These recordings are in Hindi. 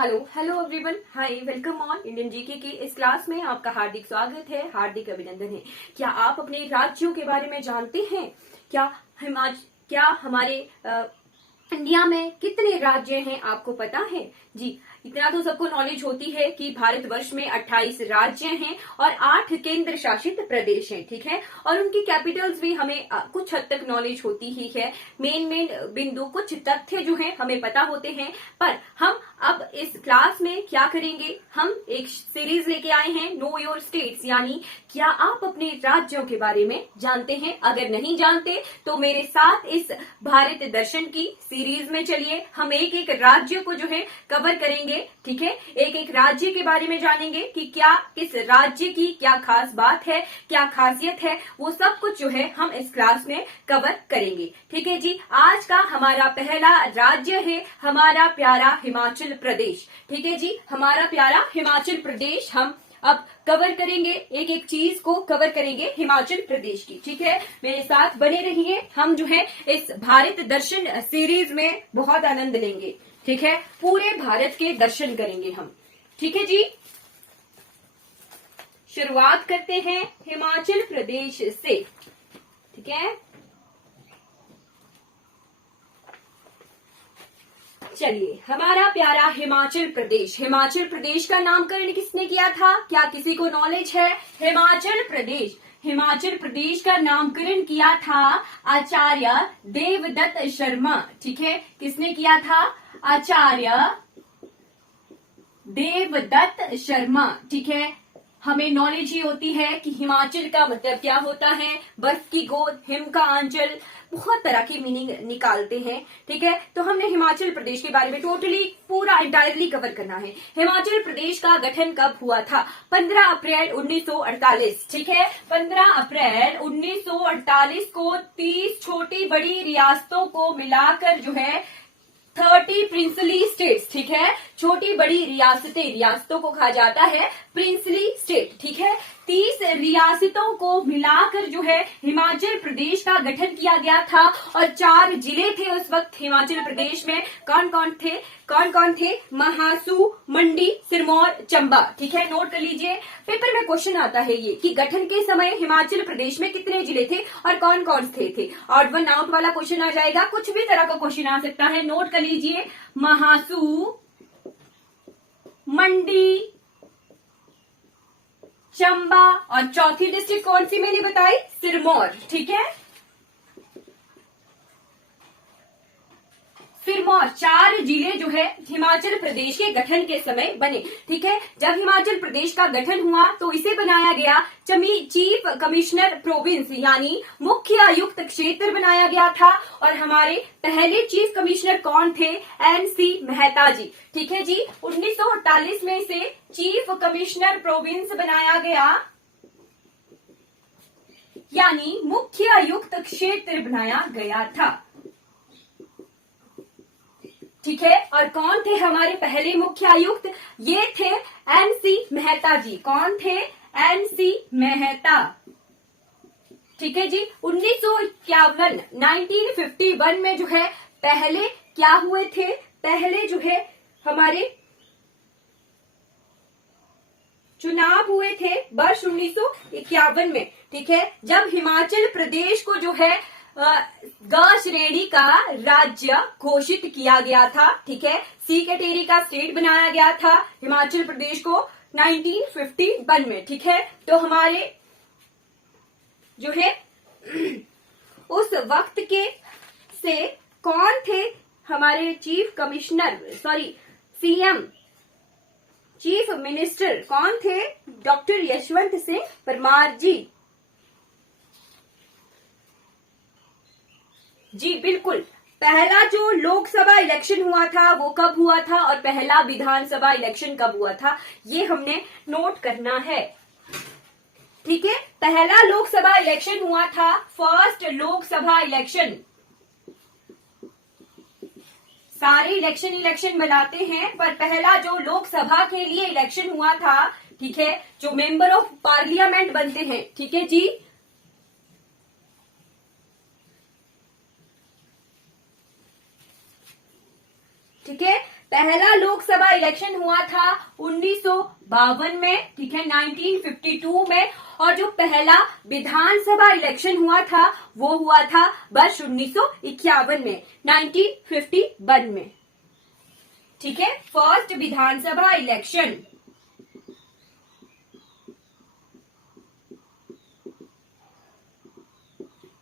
Hello hello everyone, hi, welcome on Indian GK की इस क्लास में आपका हार्दिक स्वागत है, हार्दिक अभिनंदन है। क्या आप अपने राज्यों के बारे में जानते हैं? क्या हमारे इंडिया में कितने राज्य हैं, आपको पता है? जी, इतना तो सबको नॉलेज होती है कि भारतवर्ष में 28 राज्य हैं और 8 केंद्र शासित प्रदेश हैं, ठीक है। और उनकी कैपिटल्स भी हमें कुछ हद तक नॉलेज होती ही है। मेन बिंदु, कुछ तथ्य जो हैं हमें पता होते हैं। पर हम अब इस क्लास में क्या करेंगे, हम एक सीरीज लेके आए हैं, नो योर स्टेट्स, यानी क्या आप अपने राज्यों के बारे में जानते हैं? अगर नहीं जानते तो मेरे साथ इस भारत दर्शन की सीरीज में चलिए, हम एक एक राज्य को जो है कवर करेंगे, ठीक है। एक एक राज्य के बारे में जानेंगे कि क्या इस राज्य की क्या खास बात है, क्या खासियत है, वो सब कुछ जो है हम इस क्लास में कवर करेंगे, ठीक है जी। आज का हमारा पहला राज्य है हमारा प्यारा हिमाचल प्रदेश, ठीक है जी। हमारा प्यारा हिमाचल प्रदेश हम अब कवर करेंगे, एक एक चीज को कवर करेंगे हिमाचल प्रदेश की, ठीक है। मेरे साथ बने रहिए, हम जो है इस भारत दर्शन सीरीज में बहुत आनंद लेंगे, ठीक है। पूरे भारत के दर्शन करेंगे हम, ठीक है जी। शुरुआत करते हैं हिमाचल प्रदेश से, ठीक है। चलिए, हमारा प्यारा हिमाचल प्रदेश, हिमाचल प्रदेश का नामकरण किसने किया था? क्या किसी को नॉलेज है? हिमाचल प्रदेश का नामकरण किया था आचार्य देवदत्त शर्मा, ठीक है। किसने किया था? आचार्य देवदत्त शर्मा, ठीक है। हमें नॉलेज ही होती है कि हिमाचल का मतलब क्या होता है, बर्फ की गोद, हिम का आंचल, बहुत तरह की मीनिंग निकालते हैं, ठीक है। तो हमने हिमाचल प्रदेश के बारे में टोटली पूरा इंटायरली कवर करना है। हिमाचल प्रदेश का गठन कब हुआ था? 15 अप्रैल 1948, ठीक है। 15 अप्रैल 1948 को 30 छोटी बड़ी रियासतों को मिलाकर जो है 30 प्रिंसली स्टेट्स, ठीक है। छोटी बड़ी रियासतों को कहा जाता है प्रिंसली स्टेट, ठीक है। 30 रियासतों को मिलाकर जो है हिमाचल प्रदेश का गठन किया गया था और 4 जिले थे उस वक्त हिमाचल प्रदेश में। कौन कौन थे? महासू, मंडी, सिरमौर, चंबा, ठीक है। नोट कर लीजिए, पेपर में क्वेश्चन आता है ये कि गठन के समय हिमाचल प्रदेश में कितने जिले थे और कौन कौन थे। ऑड वन आउट वाला क्वेश्चन आ जाएगा, कुछ भी तरह का क्वेश्चन आ सकता है। नोट कर लीजिए, महासू, मंडी, चंबा और चौथी डिस्ट्रिक्ट कौन सी मैंने बताई? सिरमौर, ठीक है। सिरमौर, 4 जिले जो है हिमाचल प्रदेश के गठन के समय बने, ठीक है। जब हिमाचल प्रदेश का गठन हुआ तो इसे बनाया गया चीफ कमिश्नर प्रोविंस, यानी मुख्य आयुक्त क्षेत्र बनाया गया था। और हमारे पहले चीफ कमिश्नर कौन थे? NC मेहता जी, ठीक है जी। 1948 में इसे चीफ कमिश्नर प्रोविंस बनाया गया, यानी मुख्य आयुक्त क्षेत्र बनाया गया था, ठीक है। और कौन थे हमारे पहले मुख्य आयुक्त? ये थे NC मेहता जी। कौन थे? NC मेहता, ठीक है जी। 1951 में जो है पहले क्या हुए थे? पहले जो है हमारे चुनाव हुए थे वर्ष 1951 में, ठीक है। जब हिमाचल प्रदेश को जो है ग श्रेणी का राज्य घोषित किया गया था, ठीक है। C कैटेगरी का स्टेट बनाया गया था हिमाचल प्रदेश को 1951 में, ठीक है। तो हमारे जो है उस वक्त के से कौन थे हमारे CM, चीफ मिनिस्टर कौन थे? डॉक्टर यशवंत सिंह परमार जी, जी बिल्कुल। पहला जो लोकसभा इलेक्शन हुआ था वो कब हुआ था और पहला विधानसभा इलेक्शन कब हुआ था, ये हमने नोट करना है, ठीक है। पहला लोकसभा इलेक्शन हुआ था, फर्स्ट लोकसभा इलेक्शन। सारे इलेक्शन बनाते हैं, पर पहला जो लोकसभा के लिए इलेक्शन हुआ था, ठीक है, जो मेंबर ऑफ पार्लियामेंट बनते हैं, ठीक है जी। ठीक है, पहला लोकसभा इलेक्शन हुआ था 1952 में, ठीक है, 1952 में। और जो पहला विधानसभा इलेक्शन हुआ था वो हुआ था वर्ष 1951 में, 1951 में, ठीक है। फर्स्ट विधानसभा इलेक्शन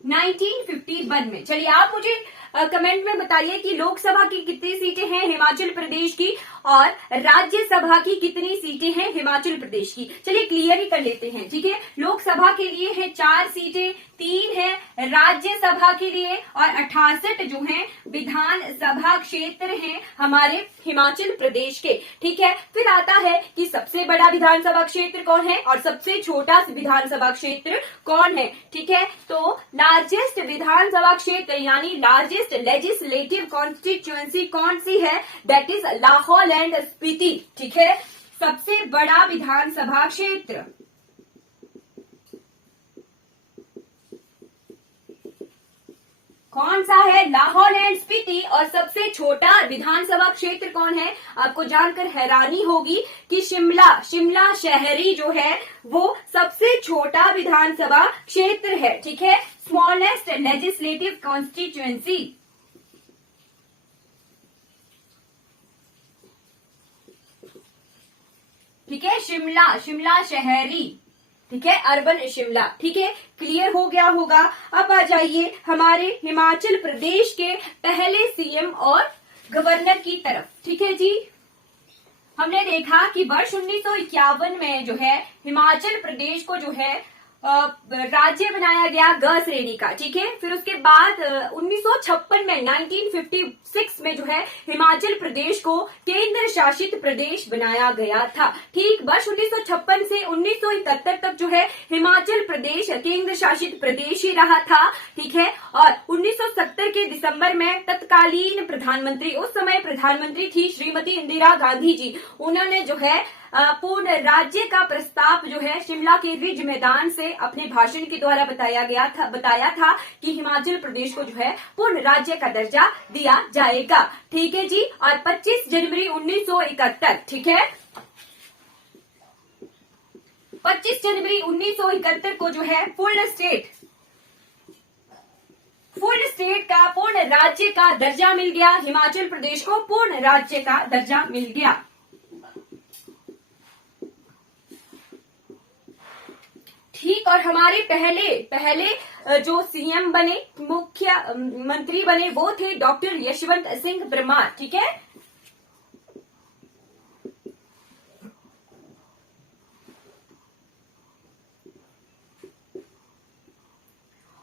1951 में। चलिए आप मुझे कमेंट में बताइए कि लोकसभा की कितनी सीटें हैं हिमाचल प्रदेश की और राज्यसभा की कितनी सीटें हैं हिमाचल प्रदेश की। चलिए क्लियर ही कर लेते हैं, ठीक है। लोकसभा के लिए है 4 सीटें, 3 है राज्यसभा के लिए और 68 जो हैं विधानसभा क्षेत्र हैं हमारे हिमाचल प्रदेश के, ठीक है। फिर आता है कि सबसे बड़ा विधानसभा क्षेत्र कौन है और सबसे छोटा विधानसभा क्षेत्र कौन है, ठीक है। तो लार्जेस्ट विधानसभा क्षेत्र यानी लार्जेस्ट लेजिस्लेटिव कॉन्स्टिट्यूएंसी कौन सी है, that is Lahaul and Spiti, ठीक है। सबसे बड़ा विधानसभा क्षेत्र कौन सा है, लाहौल एंड स्पीति। और सबसे छोटा विधानसभा क्षेत्र कौन है, आपको जानकर हैरानी होगी कि शिमला शहरी जो है वो सबसे छोटा विधानसभा क्षेत्र है, ठीक है। स्मॉलेस्ट लेजिस्लेटिव कॉन्स्टिट्यूएंसी, ठीक है, शिमला शहरी, ठीक है, अर्बन शिमला, ठीक है। क्लियर हो गया होगा। अब आ जाइए हमारे हिमाचल प्रदेश के पहले सीएम और गवर्नर की तरफ, ठीक है जी। हमने देखा कि वर्ष 1951 में जो है हिमाचल प्रदेश को जो है राज्य बनाया गया ग श्रेणी का, ठीक है। फिर उसके बाद 1956 में 1956 में जो है हिमाचल प्रदेश को केंद्र शासित प्रदेश बनाया गया था, ठीक। वर्ष 1956 से 1971 तक जो है हिमाचल प्रदेश केंद्र शासित प्रदेश ही रहा था, ठीक है। और 1970 के दिसंबर में तत्कालीन प्रधानमंत्री, उस समय प्रधानमंत्री थी श्रीमती इंदिरा गांधी जी, उन्होंने जो है पूर्ण राज्य का प्रस्ताव जो है शिमला के रिज मैदान से अपने भाषण के द्वारा बताया था कि हिमाचल प्रदेश को जो है पूर्ण राज्य का दर्जा दिया जाएगा, ठीक है जी। और 25 जनवरी 1971, ठीक है, 25 जनवरी 1971 को जो है फुल स्टेट का पूर्ण राज्य का दर्जा मिल गया, हिमाचल प्रदेश को पूर्ण राज्य का दर्जा मिल गया, ठीक। और हमारे पहले जो सीएम बने, मुख्य मंत्री बने, वो थे डॉक्टर यशवंत सिंह परमार, ठीक है।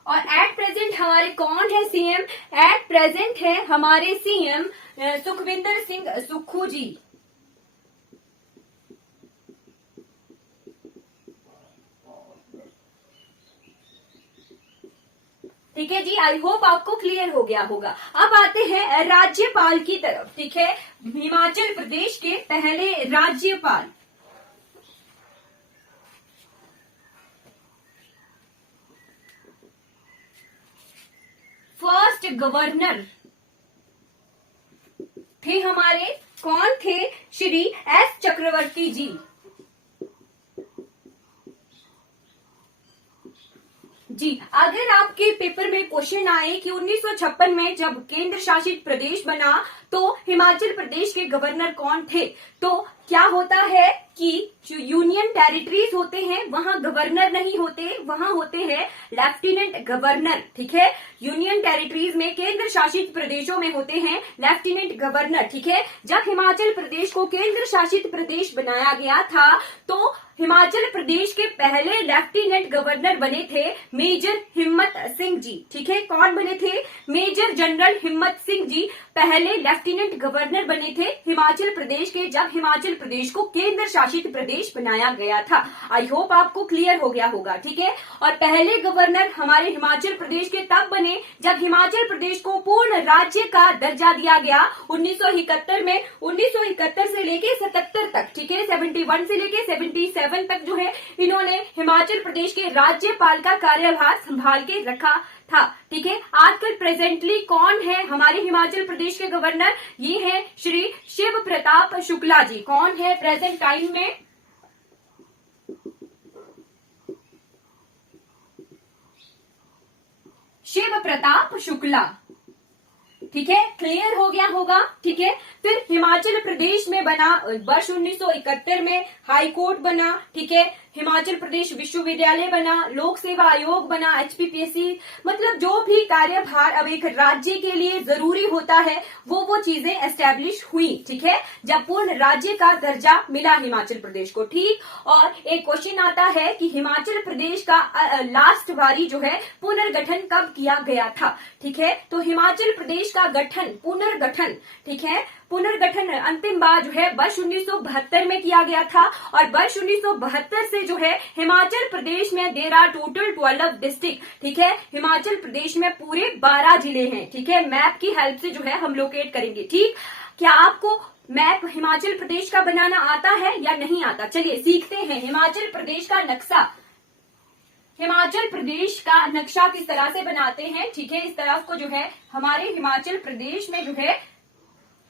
और एट प्रेजेंट हमारे कौन है सीएम, एट प्रेजेंट है हमारे सीएम सुखविंदर सिंह सुक्खू जी, ठीक है जी। आई होप आपको क्लियर हो गया होगा। अब आते हैं राज्यपाल की तरफ, ठीक है। हिमाचल प्रदेश के पहले राज्यपाल, फर्स्ट गवर्नर थे हमारे, कौन थे, श्री एस चक्रवर्ती जी, जी। अगर आपके पेपर में क्वेश्चन आए कि 1956 में जब केंद्र शासित प्रदेश बना तो हिमाचल प्रदेश के गवर्नर कौन थे, तो क्या होता है कि जो यूनियन टेरिटरीज होते हैं वहां गवर्नर नहीं होते, वहां होते हैं लेफ्टिनेंट गवर्नर, ठीक है। यूनियन टेरिटरीज में, केंद्र शासित प्रदेशों में होते हैं लेफ्टिनेंट गवर्नर, ठीक है। जब हिमाचल प्रदेश को केंद्र शासित प्रदेश बनाया गया था तो हिमाचल प्रदेश के पहले लेफ्टिनेंट गवर्नर बने थे मेजर हिम्मत सिंह जी, ठीक है। कौन बने थे, मेजर जनरल हिम्मत सिंह जी पहले लेफ्टिनेंट गवर्नर बने थे हिमाचल प्रदेश के, जब हिमाचल प्रदेश को केंद्र शासित प्रदेश बनाया गया था। आई होप आपको क्लियर हो गया होगा, ठीक है। और पहले गवर्नर हमारे हिमाचल प्रदेश के तब बने जब हिमाचल प्रदेश को पूर्ण राज्य का दर्जा दिया गया 1971 में। 1971 से लेके 77 तक, ठीक है, 71 से लेके 77 तक जो है इन्होंने हिमाचल प्रदेश के राज्यपाल का कार्यभार संभाल के रखा था, ठीक है। आजकल प्रेजेंटली कौन है हमारे हिमाचल प्रदेश के गवर्नर, ये हैं श्री शिव प्रताप शुक्ला जी कौन है प्रेजेंट टाइम में? शिव प्रताप शुक्ला, ठीक है, क्लियर हो गया होगा। ठीक है, फिर हिमाचल प्रदेश में बना वर्ष 1971 में हाई कोर्ट बना। ठीक है, हिमाचल प्रदेश विश्वविद्यालय बना, लोक सेवा आयोग बना, HPPSC, मतलब जो भी कार्यभार अब एक राज्य के लिए जरूरी होता है वो चीजें एस्टेब्लिश हुई। ठीक है, जब पूर्ण राज्य का दर्जा मिला हिमाचल प्रदेश को। ठीक, और एक क्वेश्चन आता है कि हिमाचल प्रदेश का लास्ट बारी जो है पुनर्गठन कब किया गया था? ठीक है, तो हिमाचल प्रदेश का गठन, पुनर्गठन, ठीक है, पुनर्गठन अंतिम बार जो है वर्ष 1972 में किया गया था। और वर्ष 1972 से जो है हिमाचल प्रदेश में देर आर टोटल 12 डिस्ट्रिक्ट। ठीक है, हिमाचल प्रदेश में पूरे 12 जिले हैं। ठीक है, मैप की हेल्प से जो है हम लोकेट करेंगे। ठीक, क्या आपको मैप हिमाचल प्रदेश का बनाना आता है या नहीं आता? चलिए सीखते हैं। हिमाचल प्रदेश का नक्शा, हिमाचल प्रदेश का नक्शा किस तरह से बनाते हैं? ठीक है, इस तरफ को जो है हमारे हिमाचल प्रदेश में जो है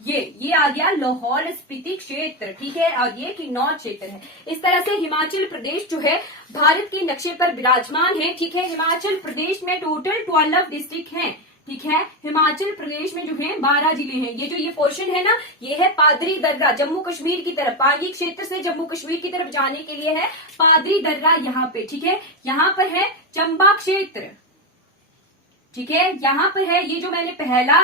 ये आ गया लाहौल स्पीति क्षेत्र। ठीक है, और ये किन्नौर क्षेत्र है। इस तरह से हिमाचल प्रदेश जो है भारत के नक्शे पर विराजमान है। ठीक है, हिमाचल प्रदेश में टोटल 12 डिस्ट्रिक्ट हैं। ठीक है, हिमाचल प्रदेश में जो है 12 जिले हैं। ये जो ये पोर्शन है ना, ये है पादरी दर्रा, जम्मू कश्मीर की तरफ, पांगी क्षेत्र से जम्मू कश्मीर की तरफ जाने के लिए है पादरी दर्रा यहाँ पे। ठीक है, यहाँ पर है चंबा क्षेत्र। ठीक है, यहाँ पर है ये जो मैंने पहला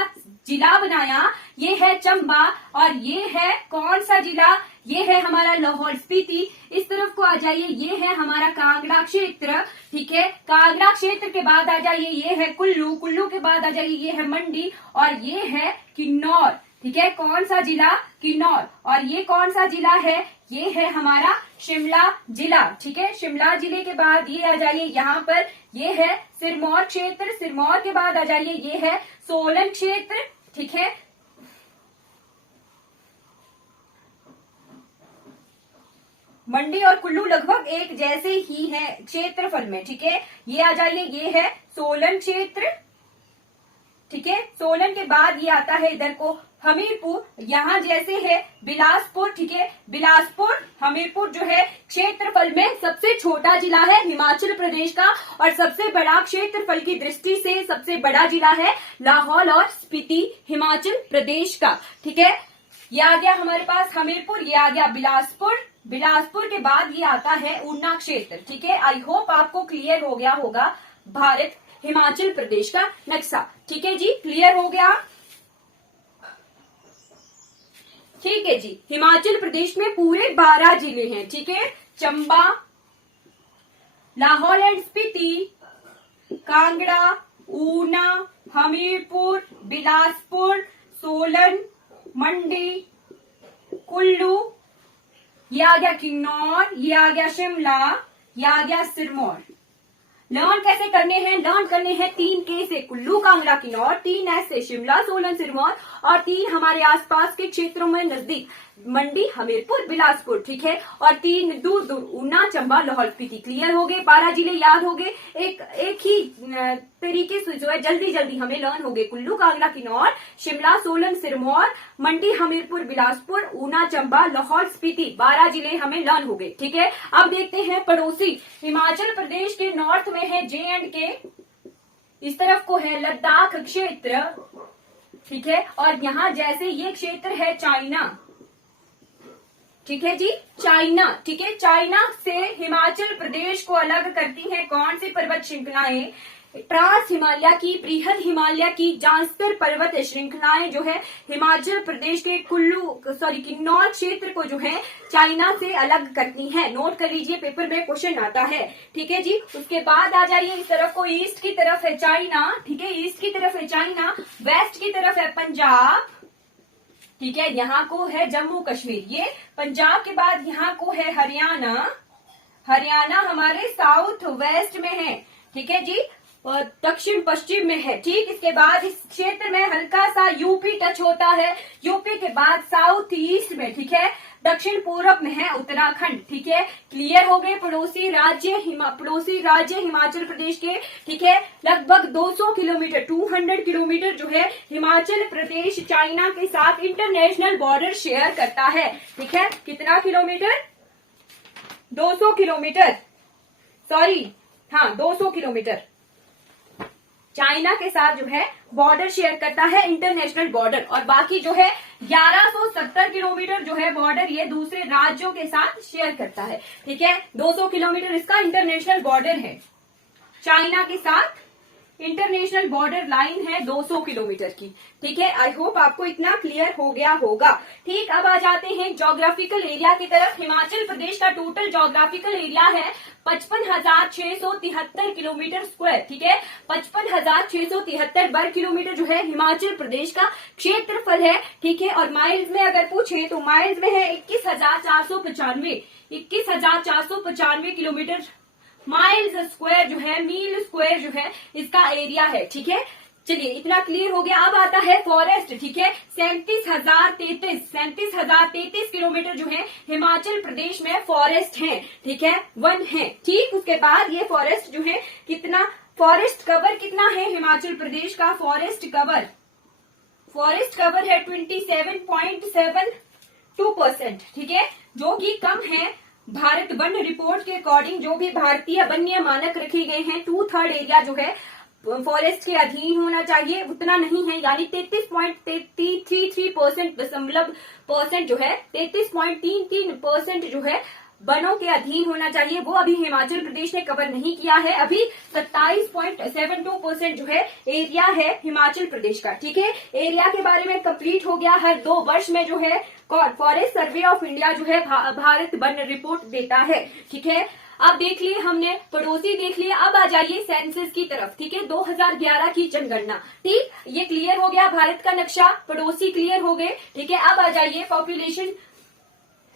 जिला बनाया, ये है चंबा, और ये है कौन सा जिला? ये है हमारा लाहौल स्पीति। इस तरफ को आ जाइए, ये है हमारा कांगड़ा क्षेत्र। ठीक है, कांगड़ा क्षेत्र के बाद आ जाइए, ये है कुल्लू, कुल्लू के बाद आ जाइए, ये है मंडी, और ये है किन्नौर। ठीक है, कौन सा जिला? किन्नौर। और ये कौन सा जिला है? ये है हमारा शिमला जिला। ठीक है, शिमला जिले के बाद ये आ जाइए यहाँ पर, ये है सिरमौर क्षेत्र। सिरमौर के बाद आ जाइए, ये है सोलन क्षेत्र। ठीक है, मंडी और कुल्लू लगभग एक जैसे ही है क्षेत्रफल में। ठीक है, ये आ जाइए, ये है सोलन क्षेत्र। ठीक है, सोलन के बाद ये आता है इधर को हमीरपुर, यहाँ जैसे है बिलासपुर। ठीक है, बिलासपुर, हमीरपुर जो है क्षेत्रफल में सबसे छोटा जिला है हिमाचल प्रदेश का, और सबसे बड़ा क्षेत्रफल की दृष्टि से सबसे बड़ा जिला है लाहौल और स्पीति हिमाचल प्रदेश का। ठीक है, ये आ गया हमारे पास हमीरपुर, ये आ गया बिलासपुर। बिलासपुर के बाद ये आता है ऊना क्षेत्र। ठीक है, आई होप आपको क्लियर हो गया होगा भारत हिमाचल प्रदेश का नक्शा। ठीक है जी, क्लियर हो गया? ठीक है जी, हिमाचल प्रदेश में पूरे 12 जिले हैं। ठीक है, चंबा, लाहौल एंड स्पीति, कांगड़ा, ऊना, हमीरपुर, बिलासपुर, सोलन, मंडी, कुल्लू, ये आ गया किन्नौर, ये आ गया शिमला, ये आ गया सिरमौर। लर्न कैसे करने हैं? लर्न करने हैं 3 के से कुल्लू, कांगड़ा, किन्नौर, 3 एस से शिमला, सोलन, सिरमौर, और 3 हमारे आसपास के क्षेत्रों में नजदीक मंडी, हमीरपुर, बिलासपुर। ठीक है, और 3 दूर दूर ऊना, चंबा, लाहौल स्पीति। क्लियर हो गए? 12 जिले याद हो गए। एक ही तरीके से जो है जल्दी जल्दी हमें लर्न हो गए। कुल्लू, कांगड़ा, किन्नौर, शिमला, सोलन, सिरमौर, मंडी, हमीरपुर, बिलासपुर, ऊना, चंबा, लाहौल स्पीति, 12 जिले हमें लर्न हो गए। ठीक है, अब देखते हैं पड़ोसी। हिमाचल प्रदेश के नॉर्थ में है J&K, इस तरफ को है लद्दाख क्षेत्र। ठीक है, और यहाँ जैसे ये क्षेत्र है चाइना। ठीक है जी, चाइना। ठीक है, चाइना से हिमाचल प्रदेश को अलग करती हैं कौन सी पर्वत श्रृंखलाएं? ट्रांस हिमालय की, बृहद हिमालय की जांस्कर पर्वत श्रृंखलाएं जो है हिमाचल प्रदेश के किन्नौर क्षेत्र को जो है चाइना से अलग करती हैं। नोट कर लीजिए, पेपर में क्वेश्चन आता है। ठीक है जी, उसके बाद आ जाइए इस तरफ को, ईस्ट की तरफ है चाइना। ठीक है, ईस्ट की तरफ है चाइना, वेस्ट की तरफ है पंजाब। ठीक है, यहाँ को है जम्मू कश्मीर। ये पंजाब के बाद यहाँ को है हरियाणा। हरियाणा हमारे साउथ वेस्ट में है। ठीक है जी, और दक्षिण पश्चिम में है। ठीक, इसके बाद इस क्षेत्र में हल्का सा यूपी टच होता है। यूपी के बाद साउथ ईस्ट में, ठीक है, दक्षिण पूर्व में है उत्तराखंड, ठीक है। क्लियर हो गए। पड़ोसी राज्य हिमाचल प्रदेश के, ठीक है। लगभग 200 किलोमीटर 200 किलोमीटर जो है हिमाचल प्रदेश चाइना के साथ इंटरनेशनल बॉर्डर शेयर करता है, ठीक है। कितना किलोमीटर? 200 किलोमीटर, सॉरी, हाँ 200 किलोमीटर चाइना के साथ जो है बॉर्डर शेयर करता है, इंटरनेशनल बॉर्डर। और बाकी जो है 1170 किलोमीटर जो है बॉर्डर ये दूसरे राज्यों के साथ शेयर करता है, ठीक है। 200 किलोमीटर इसका इंटरनेशनल बॉर्डर है, चाइना के साथ इंटरनेशनल बॉर्डर लाइन है 200 किलोमीटर की, ठीक है। आई होप आपको इतना क्लियर हो गया होगा। ठीक, अब आ जाते हैं ज्योग्राफिकल एरिया की तरफ। हिमाचल प्रदेश का टोटल ज्योग्राफिकल एरिया है 55,673 किलोमीटर स्क्वायर, ठीक है। 55,673 वर्ग किलोमीटर जो है हिमाचल प्रदेश का क्षेत्रफल है, ठीक है। और माइल्स में अगर पूछे तो माइल्स में है 21,495 किलोमीटर माइल्स स्क्वायर जो है, मील स्क्वायर जो है इसका एरिया है, ठीक है। चलिए इतना क्लियर हो गया। अब आता है फॉरेस्ट, ठीक है। 37,033 किलोमीटर जो है हिमाचल प्रदेश में फॉरेस्ट है, ठीक है, वन है, ठीक। उसके बाद ये फॉरेस्ट जो है कितना, फॉरेस्ट कवर कितना है हिमाचल प्रदेश का? फॉरेस्ट कवर है 27.72%, ठीक है, जो कि कम है। भारत वन रिपोर्ट के अकॉर्डिंग जो भी भारतीय वन्य मानक रखे गए हैं 2/3 एरिया जो है फॉरेस्ट के अधीन होना चाहिए, उतना नहीं है, यानी 33.33% जो है 33.33% जो है वनों के अधीन होना चाहिए, वो अभी हिमाचल प्रदेश ने कवर नहीं किया है। अभी 27.72% जो है एरिया है हिमाचल प्रदेश का, ठीक है। एरिया के बारे में कंप्लीट हो गया। हर 2 वर्ष में जो है फॉरेस्ट सर्वे ऑफ इंडिया जो है भारत वन रिपोर्ट देता है, ठीक है। अब देख लिए हमने, पड़ोसी देख लिए। अब आ जाइए सेंसस की तरफ, ठीक है। 2011 की जनगणना, ठीक, ये क्लियर हो गया। भारत का नक्शा, पड़ोसी क्लियर हो गए, ठीक है। अब आ जाइए पॉपुलेशन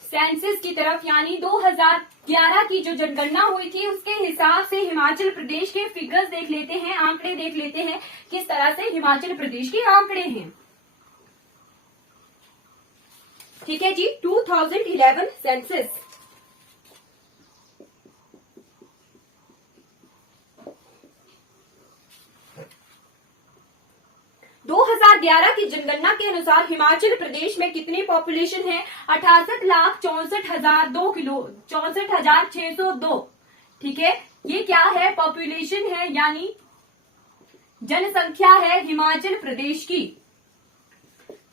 सेंसस की तरफ, यानी 2011 की जो जनगणना हुई थी उसके हिसाब से हिमाचल प्रदेश के फिगर्स देख लेते हैं, आंकड़े देख लेते हैं किस तरह से हिमाचल प्रदेश के आंकड़े हैं, ठीक है जी। 2011 सेंसस, की जनगणना के अनुसार हिमाचल प्रदेश में कितनी पॉपुलेशन है? 68,64,602, ठीक है। ये क्या है? पॉपुलेशन है, यानी जनसंख्या है हिमाचल प्रदेश की,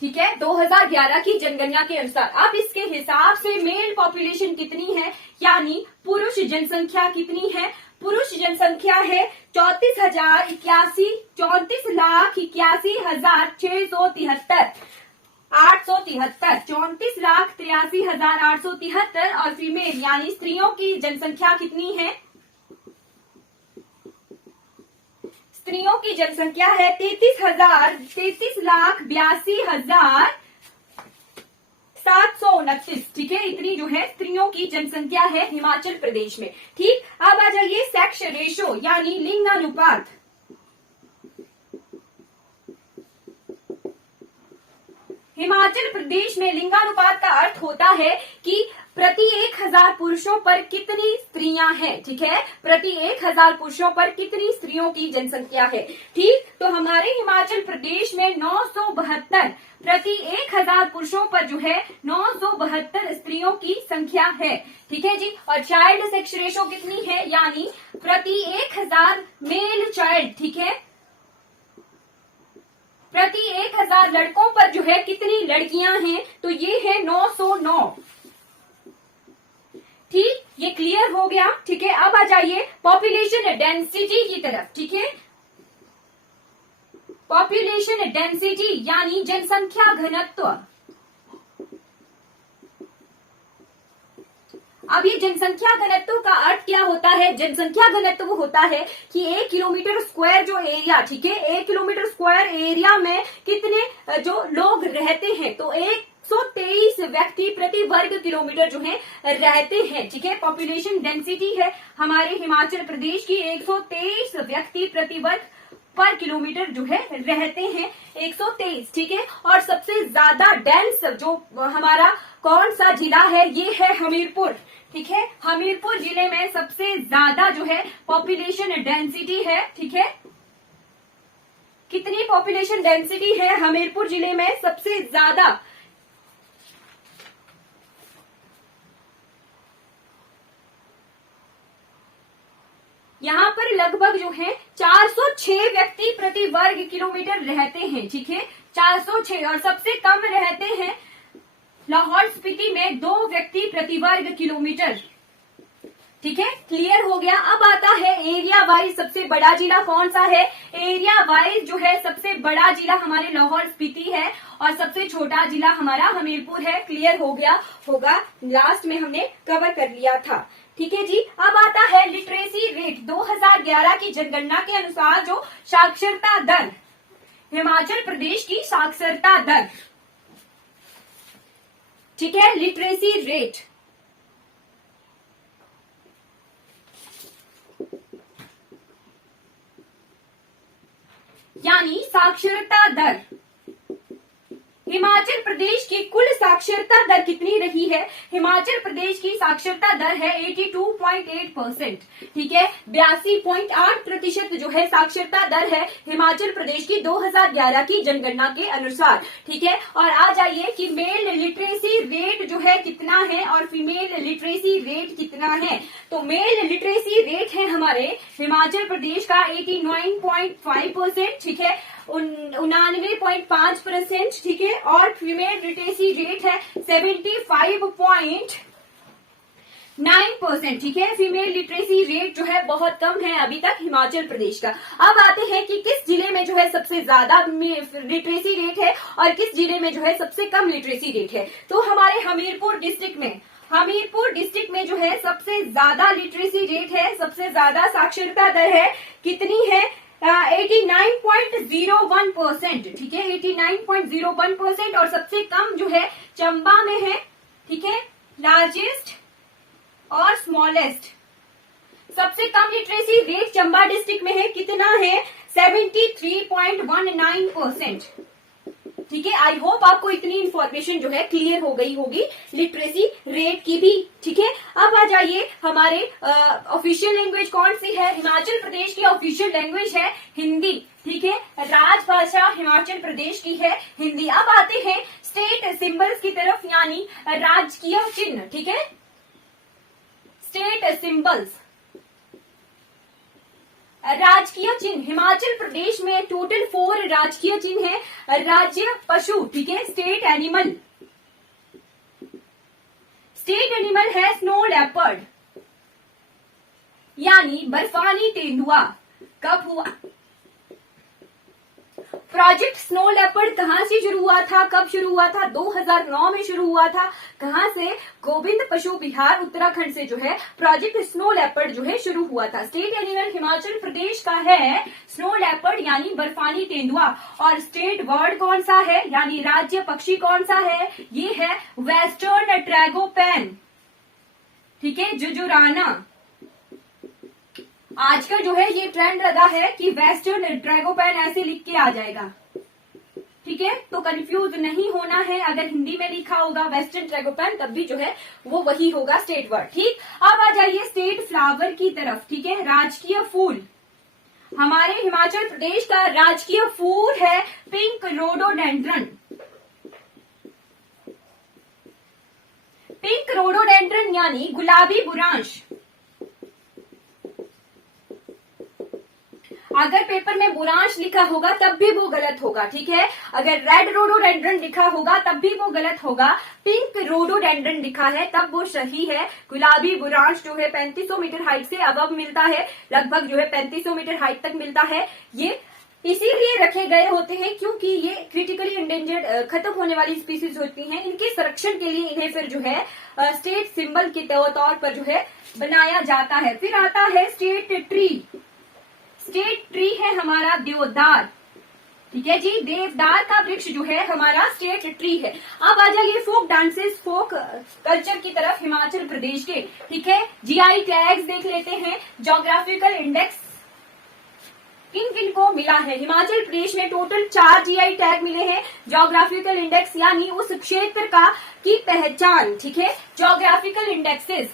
ठीक है, 2011 की जनगणना के अनुसार। अब इसके हिसाब से मेल पॉपुलेशन कितनी है, यानी पुरुष जनसंख्या कितनी है? पुरुष जनसंख्या है 34,081, 34,81,673, 34,83,873 और फीमेल यानी स्त्रियों की जनसंख्या कितनी है? स्त्रियों की जनसंख्या है 33,82,729, ठीक है। इतनी जो है स्त्रियों की जनसंख्या है हिमाचल प्रदेश में, ठीक। अब आ जाइए सेक्स रेशो, यानी लिंगानुपात। हिमाचल प्रदेश में लिंगानुपात का अर्थ होता है कि प्रति 1000 पुरुषों पर कितनी स्त्रियां हैं, ठीक है। प्रति 1000 पुरुषों पर कितनी स्त्रियों की जनसंख्या है, ठीक। तो हमारे हिमाचल प्रदेश में 972 प्रति 1000 पुरुषों पर जो है 972 स्त्रियों की संख्या है, ठीक है जी। और चाइल्ड सेक्स रेशो कितनी है, यानी प्रति 1000 मेल चाइल्ड, ठीक है, प्रति 1000 लड़कों पर जो है कितनी लड़कियां हैं, तो ये है 909, ठीक। ये क्लियर हो गया, ठीक है। अब आ जाइए पॉपुलेशन डेंसिटी की तरफ, ठीक है। पॉपुलेशन डेंसिटी यानी जनसंख्या घनत्व। अब ये जनसंख्या घनत्व का अर्थ क्या होता है? जनसंख्या घनत्व होता है कि 1 किलोमीटर स्क्वायर जो एरिया, ठीक है, 1 किलोमीटर स्क्वायर एरिया में कितने जो लोग रहते हैं, तो 123 व्यक्ति प्रति वर्ग किलोमीटर जो है रहते हैं, ठीक है। पॉपुलेशन डेंसिटी है हमारे हिमाचल प्रदेश की 123 व्यक्ति प्रति वर्ग पर किलोमीटर जो है रहते हैं 123, ठीक है। और सबसे ज्यादा डेंस जो हमारा कौन सा जिला है, ये है हमीरपुर, ठीक है। हमीरपुर जिले में सबसे ज्यादा जो है पॉपुलेशन डेंसिटी है, ठीक है। कितनी पॉपुलेशन डेंसिटी है हमीरपुर जिले में सबसे ज्यादा? यहाँ पर लगभग जो है 406 व्यक्ति प्रति वर्ग किलोमीटर रहते हैं, ठीक है, 406। और सबसे कम रहते हैं लाहौल स्पीति में 2 व्यक्ति प्रति वर्ग किलोमीटर, ठीक है। क्लियर हो गया। अब आता है एरिया वाइज सबसे बड़ा जिला कौन सा है। एरिया वाइज जो है सबसे बड़ा जिला हमारे लाहौल स्पीति है और सबसे छोटा जिला हमारा हमीरपुर है। क्लियर हो गया होगा, लास्ट में हमने कवर कर लिया था, ठीक है जी। अब आता है लिटरेसी रेट। 2011 की जनगणना के अनुसार जो साक्षरता दर, हिमाचल प्रदेश की साक्षरता दर, ठीक है, लिटरेसी रेट, यानी साक्षरता दर, हिमाचल प्रदेश की कुल साक्षरता दर कितनी रही है। हिमाचल प्रदेश की साक्षरता दर है 82.8%, ठीक है। 82.8% जो है साक्षरता दर है हिमाचल प्रदेश की 2011 की जनगणना के अनुसार, ठीक है। और आ जाइए कि मेल लिटरेसी रेट जो है कितना है और फीमेल लिटरेसी रेट कितना है। तो मेल लिटरेसी रेट है हमारे हिमाचल प्रदेश का 89.5%, ठीक है, 99.5%, ठीक है। और फीमेल लिटरेसी रेट है 75.9%, ठीक है। फीमेल लिटरेसी रेट जो है बहुत कम है अभी तक हिमाचल प्रदेश का। अब आते हैं कि किस जिले में जो है सबसे ज्यादा लिटरेसी रेट है और किस जिले में जो है सबसे कम लिटरेसी रेट है। तो हमारे हमीरपुर डिस्ट्रिक्ट में जो है सबसे ज्यादा लिटरेसी रेट है, सबसे ज्यादा साक्षरता दर है, कितनी है, 89.01%, ठीक है, 89.01%। और सबसे कम जो है चंबा में है, ठीक है, लार्जेस्ट और स्मॉलेस्ट। सबसे कम लिटरेसी रेट चंबा डिस्ट्रिक्ट में है, कितना है, 73.19%, ठीक है। आई होप आपको इतनी इंफॉर्मेशन जो है क्लियर हो गई होगी लिटरेसी रेट की भी, ठीक है। अब आ जाइए हमारे ऑफिशियल लैंग्वेज कौन सी है। हिमाचल प्रदेश की ऑफिशियल लैंग्वेज है हिंदी, ठीक है। राजभाषा हिमाचल प्रदेश की है हिंदी। अब आते हैं स्टेट सिंबल्स की तरफ, यानी राजकीय चिन्ह, ठीक है। स्टेट सिंबल्स, राजकीय चिन्ह हिमाचल प्रदेश में टोटल 4 राजकीय चिन्ह है। राज्य पशु, ठीक है, स्टेट एनिमल, स्टेट एनिमल है स्नो लेपर्ड, यानी बर्फानी तेंदुआ। कब हुआ प्रोजेक्ट स्नो लेपर्ड, कहां से शुरू हुआ था, कब शुरू हुआ था, 2009 में शुरू हुआ था। कहां से, गोविंद पशु विहार उत्तराखंड से जो है प्रोजेक्ट स्नो लेपर्ड जो है शुरू हुआ था। स्टेट एनिमल हिमाचल प्रदेश का है स्नो लेपर्ड, यानी बर्फानी तेंदुआ। और स्टेट बर्ड कौन सा है, यानी राज्य पक्षी कौन सा है, ये है वेस्टर्न ट्रैगोपैन, ठीक है, जुजुराना। आजकल जो है ये ट्रेंड लगा है कि वेस्टर्न ट्रैगोपैन ऐसे लिख के आ जाएगा, ठीक है, तो कंफ्यूज नहीं होना है। अगर हिंदी में लिखा होगा वेस्टर्न ट्रैगोपैन तब भी जो है वो वही होगा स्टेट वर्ड, ठीक। अब आ जाइए स्टेट फ्लावर की तरफ, ठीक है। राजकीय फूल, हमारे हिमाचल प्रदेश का राजकीय फूल है पिंक रोडोडेंड्रन, पिंक रोडोडेंड्रन यानी गुलाबी बुरांश। अगर पेपर में बुरांश लिखा होगा तब भी वो गलत होगा, ठीक है। अगर रेड रोडोडेंड्रन लिखा होगा तब भी वो गलत होगा। पिंक रोडोडेंड्रन लिखा है तब वो सही है। गुलाबी बुरांश जो है 3500 मीटर हाइट से अबव मिलता है, लगभग जो है 3500 मीटर हाइट तक मिलता है। ये इसीलिए रखे गए होते हैं क्योंकि ये क्रिटिकली इंडेंजर्ड, खत्म होने वाली स्पीसीज होती हैं। इनके संरक्षण के लिए इन्हें फिर जो है स्टेट सिंबल के तौर पर जो है बनाया जाता है। फिर आता है स्टेट ट्री। स्टेट ट्री है हमारा देवदार, ठीक है जी, देवदार का वृक्ष जो है हमारा स्टेट ट्री है। अब आ जाइए फोक डांसेस, फोक कल्चर की तरफ हिमाचल प्रदेश के, ठीक है। जीआई टैग्स देख लेते हैं, ज्योग्राफिकल इंडेक्स, किन किन को मिला है? हिमाचल प्रदेश में टोटल 4 जीआई टैग मिले हैं। ज्योग्राफिकल इंडेक्स यानी उस क्षेत्र का की पहचान, ठीक है, ज्योग्राफिकल इंडेक्सेस।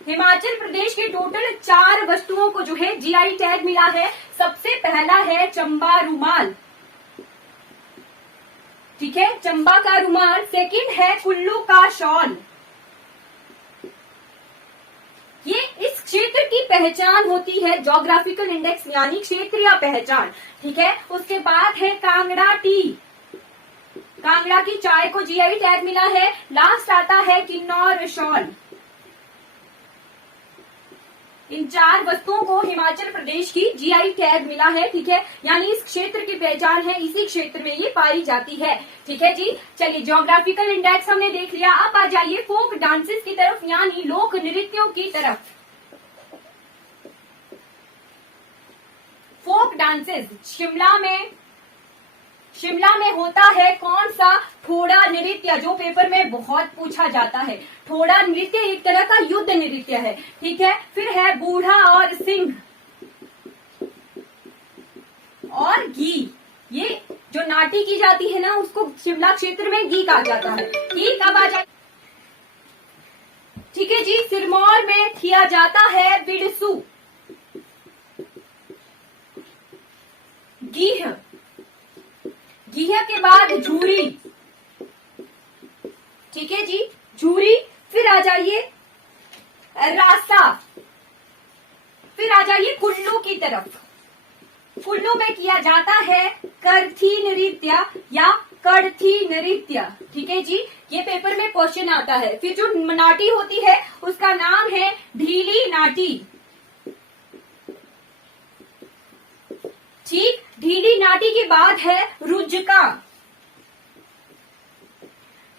हिमाचल प्रदेश के टोटल 4 वस्तुओं को जो है जीआई टैग मिला है। सबसे पहला है चंबा रुमाल, ठीक है, चंबा का रुमाल। सेकंड है कुल्लू का शॉल, ये इस क्षेत्र की पहचान होती है, ज्योग्राफिकल इंडेक्स यानी क्षेत्रीय पहचान, ठीक है। उसके बाद है कांगड़ा टी, कांगड़ा की चाय को जीआई टैग मिला है। लास्ट आता है किन्नौर शॉल। इन 4 वस्तुओं को हिमाचल प्रदेश की जीआई टैग मिला है, ठीक है, यानी इस क्षेत्र की पहचान है, इसी क्षेत्र में ये पाई जाती है, ठीक है जी। चलिए, ज्योग्राफिकल इंडेक्स हमने देख लिया। अब आ जाइए फोक डांसेस की तरफ, यानी लोक नृत्यों की तरफ। फोक डांसेस शिमला में होता है कौन सा ठोड़ा नृत्य, जो पेपर में बहुत पूछा जाता है। ठोड़ा नृत्य एक तरह का युद्ध नृत्य है, ठीक है। फिर है बूढ़ा और सिंह और गी, ये जो नाटी की जाती है ना, उसको शिमला क्षेत्र में गी कहा जाता है, ठीक। अब आ जाए, ठीक है जी। सिरमौर में किया जाता है बिरसू, गीह, गीह के बाद झूरी, ठीक है जी, झूरी। फिर आ जाइए रासा, फिर आ जाइए कुल्लू की तरफ। कुल्लू में किया जाता है करथी नृत्य या कड़थी नृत्य, ठीक है जी, ये पेपर में क्वेश्चन आता है। फिर जो नाटी होती है उसका नाम है ढीली नाटी, ठीक। ढीली नाटी के बाद है रुजका।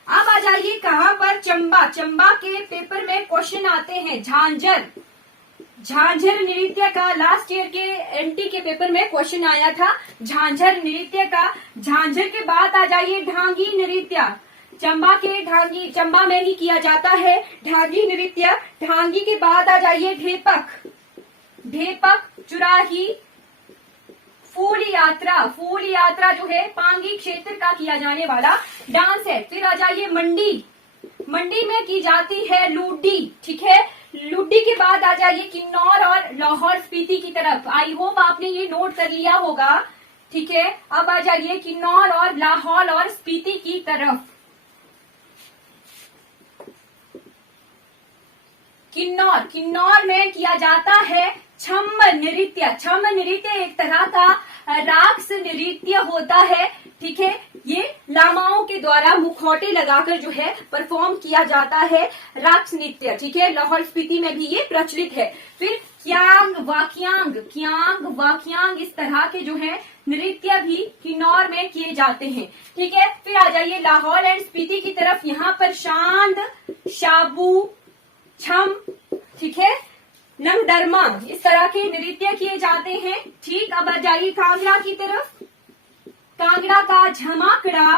अब आ जाइए कहां पर? चंबा, चंबा के पेपर में क्वेश्चन आते हैं झांझर, झांझर नृत्य का लास्ट ईयर के एनटी के पेपर में क्वेश्चन आया था, झांझर नृत्य का। झांझर के बाद आ जाइए ढांगी नृत्य, चंबा के ढांगी, चंबा में ही किया जाता है ढांगी नृत्य। ढांगी के बाद आ जाइए ढेपक, ढेपक, चुराही, फूल यात्रा, फूल यात्रा जो है पांगी क्षेत्र का किया जाने वाला डांस है। फिर आ जाइए मंडी, मंडी में की जाती है लूडी, ठीक है। लूडी के बाद आ जाइए किन्नौर और लाहौल स्पीति की तरफ। आई होप आपने ये नोट कर लिया होगा, ठीक है। अब आ जाइए किन्नौर और लाहौल और स्पीति की तरफ। किन्नौर, किन्नौर में किया जाता है छम नृत्य। छम नृत्य एक तरह का राक्स नृत्य होता है, ठीक है। ये लामाओं के द्वारा मुखौटे लगाकर जो है परफॉर्म किया जाता है राक्स नृत्य, ठीक है। लाहौल स्पीति में भी ये प्रचलित है। फिर क्यांग वाक्यांग, क्यांग वाक्यांग, इस तरह के जो है नृत्य भी किन्नौर में किए जाते हैं, ठीक है। फिर आ जाइए लाहौल एंड स्पीति की तरफ। यहाँ पर शांद, शाबू, छम, ठीक है, नंगडरमा, इस तरह के नृत्य किए जाते हैं, ठीक। अब आ जाइए कांगड़ा की तरफ। कांगड़ा का झमाकड़ा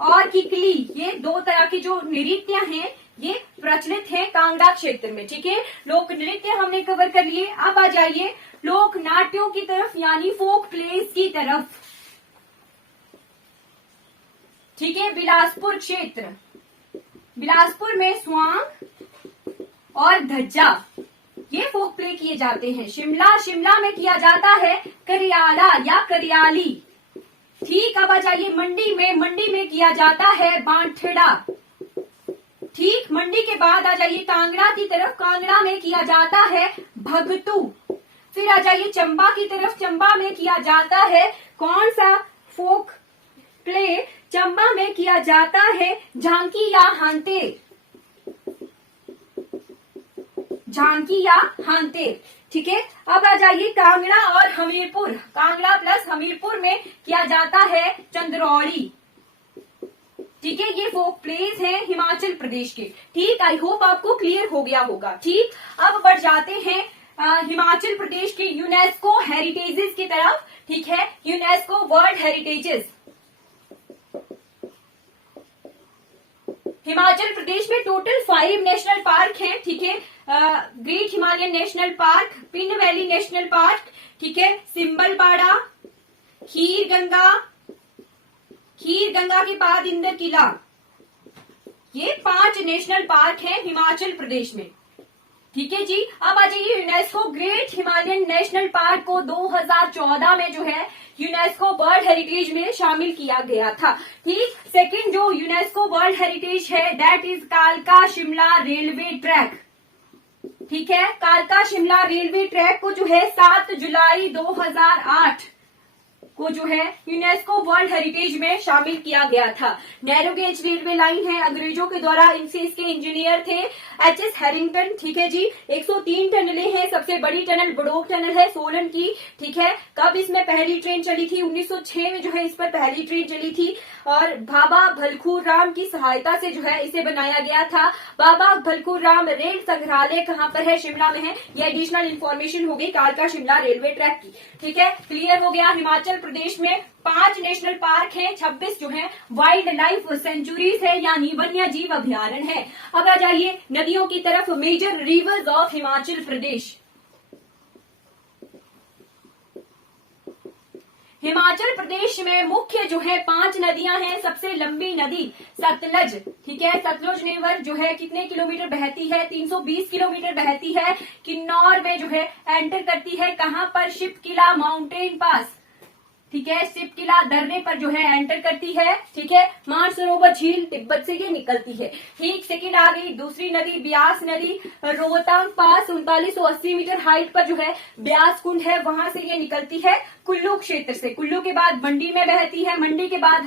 और किकली, ये 2 तरह के जो नृत्य हैं ये प्रचलित है कांगड़ा क्षेत्र में, ठीक है। लोक नृत्य हमने कवर कर लिए। अब आ जाइए लोक नाट्यों की तरफ, यानी फोक प्लेस की तरफ, ठीक है। बिलासपुर क्षेत्र, बिलासपुर में स्वांग और धज्जा, ये फोक प्ले किए जाते हैं। शिमला, शिमला में किया जाता है करियाला या करियाली, ठीक। अब आ जाइए मंडी में, मंडी में किया जाता है बांठड़ा, ठीक। मंडी के बाद आ जाइए कांगड़ा की तरफ। कांगड़ा में किया जाता है भगतू। फिर आ जाइए चंबा की तरफ। चंबा में किया जाता है कौन सा फोक प्ले? चंबा में किया जाता है झांकी या हांते, झांकी या हांते, ठीक है। अब आ जाइए कांगड़ा और हमीरपुर। कांगड़ा प्लस हमीरपुर में किया जाता है चंद्रौली, ठीक है। ये फोक प्लेस है हिमाचल प्रदेश के, ठीक। आई होप आपको क्लियर हो गया होगा, ठीक। अब बढ़ जाते हैं हिमाचल प्रदेश के यूनेस्को हेरिटेजेस की तरफ, ठीक है। UNESCO world heritages, Himachal Pradesh में टोटल 5 नेशनल पार्क हैं, ठीक है। Great Himalayan national park, pin valley national park, ठीक है, सिंबलपाड़ा, खीर गंगा के बाद इंदर किला, ये 5 नेशनल पार्क हैं हिमाचल प्रदेश में, ठीक है जी। अब आ जाइए UNESCO great Himalayan national park को 2014 में जो है यूनेस्को वर्ल्ड हेरिटेज में शामिल किया गया था, ठीक। सेकंड जो यूनेस्को वर्ल्ड हेरिटेज है दैट इज कालका शिमला रेलवे ट्रैक, ठीक है। कालका शिमला रेलवे ट्रैक को जो है 7 जुलाई 2008 को जो है यूनेस्को वर्ल्ड हेरिटेज में शामिल किया गया था। नैरो गेज रेलवे लाइन है, अंग्रेजों के द्वारा इनसे इसके इंजीनियर थे एच.एस. हैरिंगटन, ठीक है जी। 103 टनलें हैं, सबसे बड़ी टनल बड़ोक टनल है सोलन की, ठीक है। कब इसमें पहली ट्रेन चली थी? 1906 में जो है इस पर पहली ट्रेन चली थी और बाबा भलखूर राम की सहायता से जो है इसे बनाया गया था। बाबा भलखूर राम रेल संग्रहालय कहाँ पर है? शिमला में है। ये एडिशनल इन्फॉर्मेशन हो गई कालका शिमला रेलवे ट्रैक की, ठीक है। क्लियर हो गया। हिमाचल प्रदेश में 5 नेशनल पार्क हैं, 26 जो है वाइल्ड लाइफ सेंचुरीज है यानी वन्य जीव अभ्यारण्य है। अब आ जाइए नदियों की तरफ, मेजर रिवर्स ऑफ हिमाचल प्रदेश। हिमाचल प्रदेश में मुख्य जो है 5 नदियां हैं। सबसे लंबी नदी सतलज, ठीक है। सतलुज रिवर जो है कितने किलोमीटर बहती है? 320 किलोमीटर बहती है। किन्नौर में जो है एंटर करती है, कहां पर? शिपकिला माउंटेन पास, ठीक है। शिपकिला दर्रे पर जो है एंटर करती है, ठीक है। मानसरोवर झील तिब्बत से ये निकलती है, ठीक। सेकंड आ गई दूसरी नदी ब्यास नदी, रोहतांग पास 3980 मीटर हाइट पर जो है ब्यास कुंड है, वहां से ये निकलती है कुल्लू क्षेत्र से। कुल्लू के बाद मंडी में बहती है, मंडी के बाद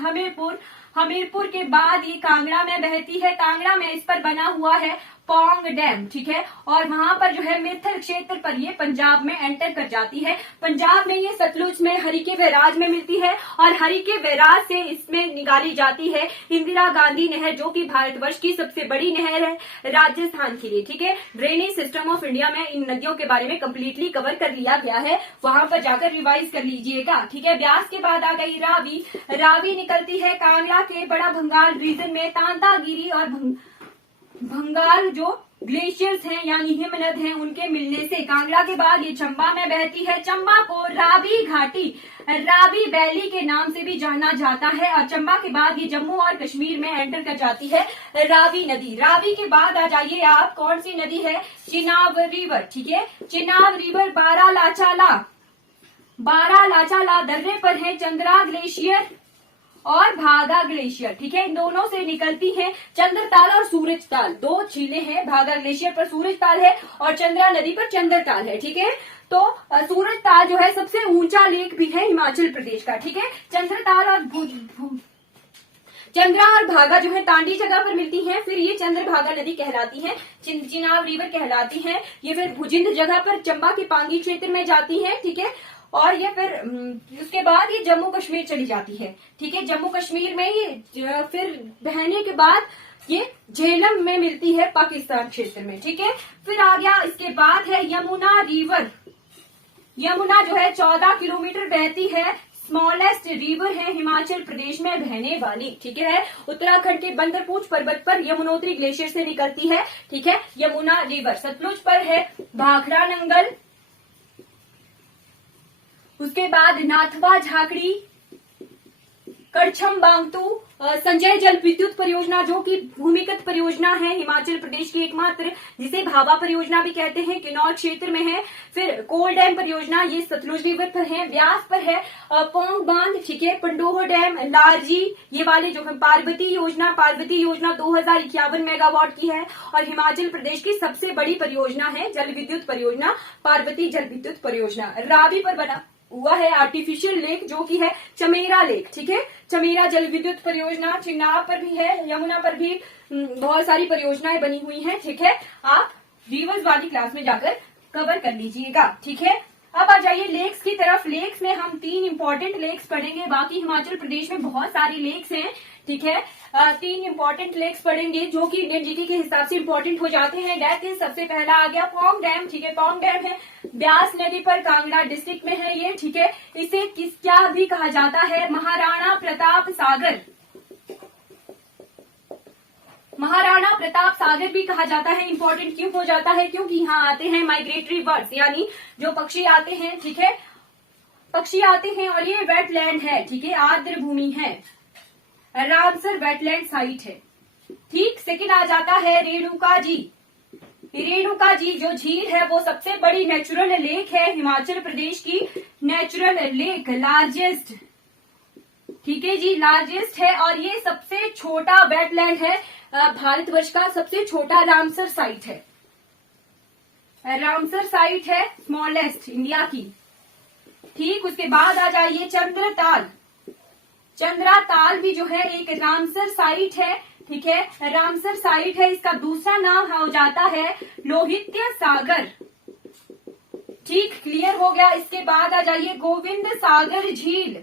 हमीरपुर के बाद ये कांगड़ा में बहती है। कांगड़ा में इस पर बना हुआ है पौंग डैम, ठीक है। और वहां पर जो है मिर्थल क्षेत्र पर ये पंजाब में एंटर कर जाती है। पंजाब में ये सतलुज में हरिके बैराज में मिलती है और हरिके बैराज से इसमें निकाली जाती है इंदिरा गांधी नहर, जो कि भारतवर्ष की सबसे बड़ी नहर है राजस्थान के लिए, ठीक है। ड्रेनेज सिस्टम ऑफ इंडिया में इन नदियों के बारे में कंप्लीटली कवर कर लिया गया है, वहां पर जाकर रिवाइज कर लीजिएगा, ठीक है। ब्यास के बाद आ गई रावी। रावी निकलती है कांगड़ा के बड़ा भंगाल रीजन में, तांतागिरी और भंगाल जो ग्लेशियर्स हैं यानी हिमनद हैं उनके मिलने से। कांगड़ा के बाद ये चंबा में बहती है। चंबा को रावी घाटी, रावी वैली के नाम से भी जाना जाता है। और चंबा के बाद ये जम्मू और कश्मीर में एंटर कर जाती है रावी नदी। रावी के बाद आ जाइए आप, कौन सी नदी है? चिनाब रिवर, ठीक है। चिनाब रिवर बारालाचाला दर्रे पर है चंद्रा ग्लेशियर और भागा ग्लेशियर, ठीक है। इन दोनों से निकलती है चंद्रताल और सूरजताल, 2 झीलें हैं। भागा ग्लेशियर पर सूरजताल है और चंद्रा नदी पर चंद्रताल है, ठीक है। तो सूरजताल जो है सबसे ऊंचा लेक भी है हिमाचल प्रदेश का, ठीक है। चंद्रताल और चंद्रा और भागा जो है तांडी जगह पर मिलती हैं, फिर ये चंद्रभागा नदी कहलाती है, चिनाब रिवर कहलाती है। ये फिर भुजिंद जगह पर चंबा के पांगी क्षेत्र में जाती है, ठीक है। और ये फिर उसके बाद ये जम्मू कश्मीर चली जाती है, ठीक है। जम्मू कश्मीर में ये फिर बहने के बाद ये झेलम में मिलती है पाकिस्तान क्षेत्र में, ठीक है। फिर आ गया इसके बाद है यमुना रिवर। यमुना जो है 14 किलोमीटर बहती है, स्मॉलेस्ट रिवर है हिमाचल प्रदेश में बहने वाली, ठीक है। उत्तराखंड के बंदरपूछ पर्वत पर यमुनोत्री ग्लेशियर से निकलती है, ठीक है, यमुना रिवर। सतलुज पर है भाखड़ा नंगल, उसके बाद नाथवा झाकड़ी, कड़छम बांगतू, संजय जल विद्युत परियोजना जो कि भूमिगत परियोजना है हिमाचल प्रदेश की एकमात्र, जिसे भाभा परियोजना भी कहते हैं, किन्नौर क्षेत्र में है। फिर कोल डैम परियोजना ये सतलुज रिवर पर है। ब्यास पर है पौंग बांध, ठीक है। पंडोह डैम, लारजी, ये वाले जो है पार्वती योजना 2051 मेगावाट की है और हिमाचल प्रदेश की सबसे बड़ी परियोजना है जल विद्युत परियोजना, पार्वती जल विद्युत परियोजना। रावी पर बना हुआ है आर्टिफिशियल लेक जो कि है चमेरा लेक, ठीक है। चमेरा जल विद्युत परियोजना। चिनाब पर भी है, यमुना पर भी बहुत सारी परियोजनाएं बनी हुई हैं, ठीक है। आप रिवर्स वाली क्लास में जाकर कवर कर लीजिएगा, ठीक है। अब आ जाइए लेक्स की तरफ। लेक्स में हम 3 इंपॉर्टेंट लेक्स पढ़ेंगे, बाकी हिमाचल प्रदेश में बहुत सारी लेक्स हैं, ठीक है। 3 इंपॉर्टेंट लेक्स पढ़ेंगे जो कि इंडियन जीके के हिसाब से इंपॉर्टेंट हो जाते हैं। दैट इज सबसे पहला आ गया पौंग डैम, ठीक है। पौंग डैम है ब्यास नदी पर, कांगड़ा डिस्ट्रिक्ट में है ये, ठीक है। इसे क्या भी कहा जाता है? महाराणा प्रताप सागर। महाराणा प्रताप सागर भी कहा जाता है। इंपॉर्टेंट क्यों हो जाता है? क्योंकि यहाँ आते हैं माइग्रेटरी बर्ड्स, यानी जो पक्षी आते हैं, ठीक है, पक्षी आते हैं और ये वेटलैंड है, ठीक है, आर्द्र भूमि है, रामसर वेटलैंड साइट है। ठीक, सेकंड आ जाता है रेणुका जी। रेणुका जी जो झील है वो सबसे बड़ी नेचुरल लेक है हिमाचल प्रदेश की, नेचुरल लेक, लार्जेस्ट, ठीक है जी, लार्जेस्ट है। और ये सबसे छोटा वेटलैंड है, भारतवर्ष का सबसे छोटा रामसर साइट है, रामसर साइट है स्मॉलेस्ट इंडिया की। ठीक, उसके बाद आ जाइए चंद्रताल। चंद्रताल भी जो है एक रामसर साइट है, ठीक है, रामसर साइट है। इसका दूसरा नाम हो जाता है लोहित्य सागर। ठीक, क्लियर हो गया। इसके बाद आ जाइए गोविंद सागर झील।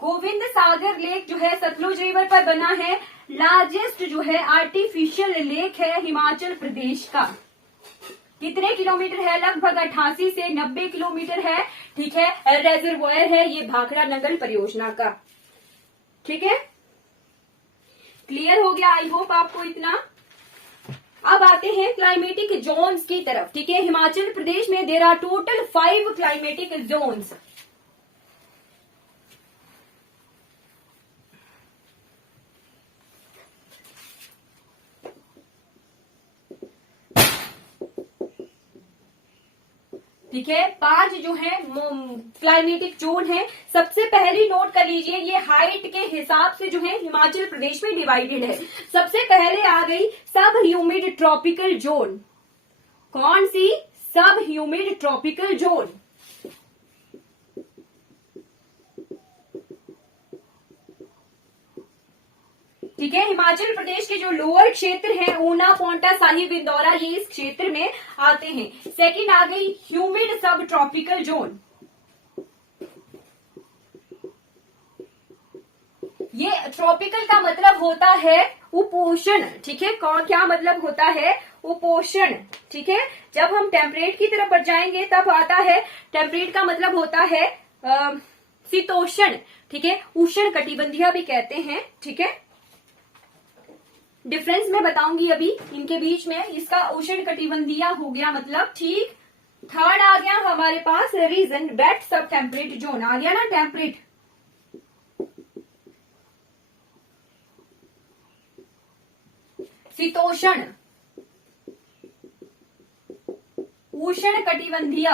गोविंद सागर लेक जो है सतलुज रिवर पर बना है, लार्जेस्ट जो है आर्टिफिशियल लेक है हिमाचल प्रदेश का। कितने किलोमीटर है? लगभग 88 से 90 किलोमीटर है, ठीक है, रेजर्वोयर है ये भाखड़ा नंगल परियोजना का। ठीक है, क्लियर हो गया, आई होप आपको इतना। अब आते हैं क्लाइमेटिक जोन्स की तरफ। ठीक है, हिमाचल प्रदेश में there are total 5 climatic zones. ठीक है, 5 जो है क्लाइमेटिक जोन है। सबसे पहली नोट कर लीजिए, ये हाइट के हिसाब से जो है हिमाचल प्रदेश में डिवाइडेड है। सबसे पहले आ गई सब ह्यूमिड ट्रॉपिकल जोन। कौन सी? सब ह्यूमिड ट्रॉपिकल जोन। ठीक है, हिमाचल प्रदेश के जो लोअर क्षेत्र हैं, ऊना, पोंटा साहिब, इंदौरा, ये इस क्षेत्र में आते हैं। सेकंड आ गई ह्यूमिड सब ट्रॉपिकल जोन। ये ट्रॉपिकल का मतलब होता है उपोषण। ठीक है, कौन क्या मतलब होता है? उपोषण। ठीक है, जब हम टेम्परेट की तरफ बढ़ जाएंगे तब आता है, टेम्परेट का मतलब होता है शीतोषण। ठीक है, उष्ण कटिबंधीय भी कहते हैं। ठीक है, डिफरेंस मैं बताऊंगी अभी इनके बीच में। इसका उष्ण कटिबंधीय हो गया मतलब। ठीक, थर्ड आ गया हमारे पास रीजन वेट सब टेम्परेट जोन आ गया ना, टेम्परेट। शीतोषण, उष्ण कटिबंधीय।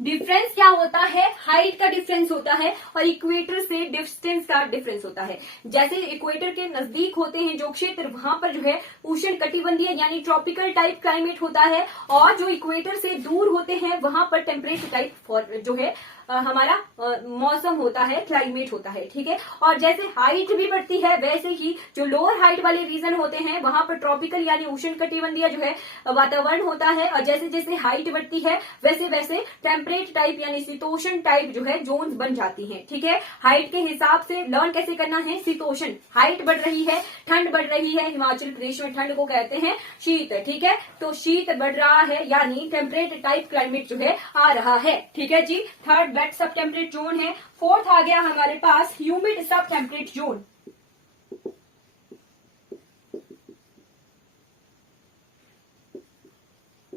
डिफरेंस क्या होता है? हाइट का डिफरेंस होता है और इक्वेटर से डिस्टेंस का डिफरेंस होता है। जैसे इक्वेटर के नजदीक होते हैं जो क्षेत्र, वहां पर जो है उष्ण कटिबंधीय यानी ट्रॉपिकल टाइप क्लाइमेट होता है, और जो इक्वेटर से दूर होते हैं वहां पर टेम्परेट टाइप जो है हमारा मौसम होता है, क्लाइमेट होता है। ठीक है, और जैसे हाइट भी बढ़ती है वैसे ही जो लोअर हाइट वाले रीजन होते हैं वहां पर ट्रॉपिकल यानी उष्ण कटिबंधीय जो है वातावरण होता है, और जैसे जैसे हाइट बढ़ती है वैसे वैसे टेम्परेट टाइप यानी शीतोषण टाइप जो है जोन्स बन जाती हैं। ठीक है, हाइट के हिसाब से लर्न कैसे करना है? शीतोषण, हाइट बढ़ रही है, ठंड बढ़ रही है, हिमाचल प्रदेश में ठंड को कहते हैं शीत। ठीक है, तो शीत बढ़ रहा है यानी टेम्परेट टाइप क्लाइमेट जो है आ रहा है। ठीक है जी, थर्ड वेट सब टेम्परेट जोन है। फोर्थ आ गया हमारे पास ह्यूमिड सब टेम्परेट जोन।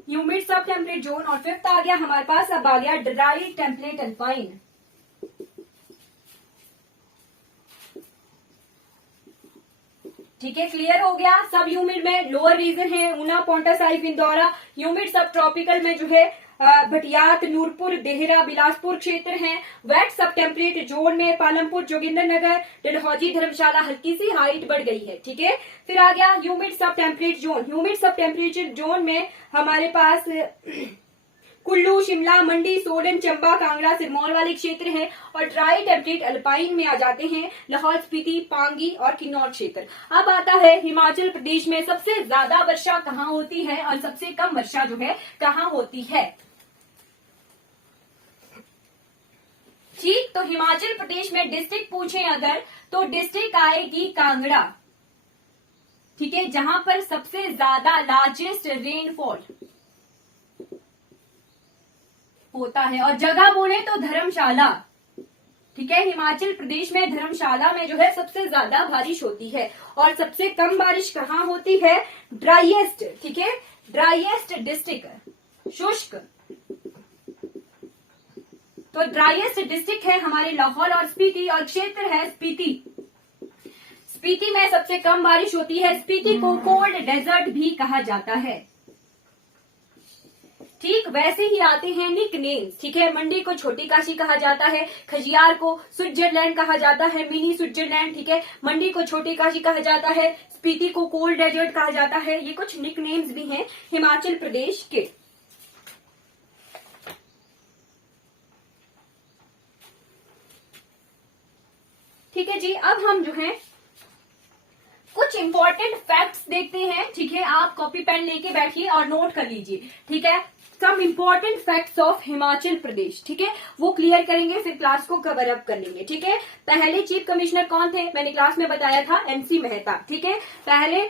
ह्यूमिड सब टेम्परेट जोन। और फिफ्थ आ गया हमारे पास, अब आ गया ड्राई टेम्परेट अल्पाइन। ठीक है, क्लियर हो गया। सब ह्यूमिड में लोअर रीजन है ऊना, पोंटा साहिब, इंदौरा। ह्यूमिड सब ट्रॉपिकल में जो है भटियात, नूरपुर, देहरा, बिलासपुर क्षेत्र हैं। वेट सब टेम्परेट जोन में पालमपुर, जोगिंद्रनगर, डलहौजी, धर्मशाला। हल्की सी हाइट बढ़ गई है। ठीक है, फिर आ गया ह्यूमिड सब टेम्परेट जोन। ह्यूमिड सब टेम्परेचर जोन में हमारे पास कुल्लू, शिमला, मंडी, सोलन, चंबा, कांगड़ा, सिरमौर वाले क्षेत्र हैं। और ड्राई टेम्परेट अल्पाइन में आ जाते हैं लाहौल स्पीति, पांगी और किन्नौर क्षेत्र। अब आता है हिमाचल प्रदेश में सबसे ज्यादा वर्षा कहाँ होती है और सबसे कम वर्षा जो है कहाँ होती है। ठीक, तो हिमाचल प्रदेश में डिस्ट्रिक्ट पूछे अगर तो डिस्ट्रिक्ट आएगी कांगड़ा। ठीक है, जहां पर सबसे ज्यादा लार्जेस्ट रेनफॉल होता है। और जगह बोले तो धर्मशाला। ठीक है। हिमाचल प्रदेश में धर्मशाला में जो है सबसे ज्यादा बारिश होती है और सबसे कम बारिश कहाँ होती है? ड्राइएस्ट, ठीक है, ड्राइएस्ट डिस्ट्रिक्ट, शुष्क। तो ड्राइएस्ट डिस्ट्रिक्ट है हमारे लाहौल और स्पीति, और क्षेत्र है स्पीति। स्पीति में सबसे कम बारिश होती है। स्पीति को कोल्ड डेजर्ट भी कहा जाता है। ठीक वैसे ही आते हैं निक नेम्स, ठीक है। मंडी को छोटी काशी कहा जाता है, खजियार को स्विट्जरलैंड कहा जाता है, मिनी स्विट्जरलैंड, ठीक है। मंडी को छोटी काशी कहा जाता है, स्पीति को कोल्ड डेजर्ट कहा जाता है। ये कुछ निक नेम्स भी हैं हिमाचल प्रदेश के। ठीक है जी, अब हम जो है कुछ इंपॉर्टेंट फैक्ट्स देखते हैं, ठीक है। आप कॉपी पेन लेके बैठिए और नोट कर लीजिए, ठीक है। Some important facts of Himachal Pradesh, ठीक है, वो क्लियर करेंगे, फिर क्लास को कवर अप कर लेंगे, ठीक है। पहले चीफ कमिश्नर कौन थे? मैंने क्लास में बताया था, एनसी मेहता, ठीक है। पहले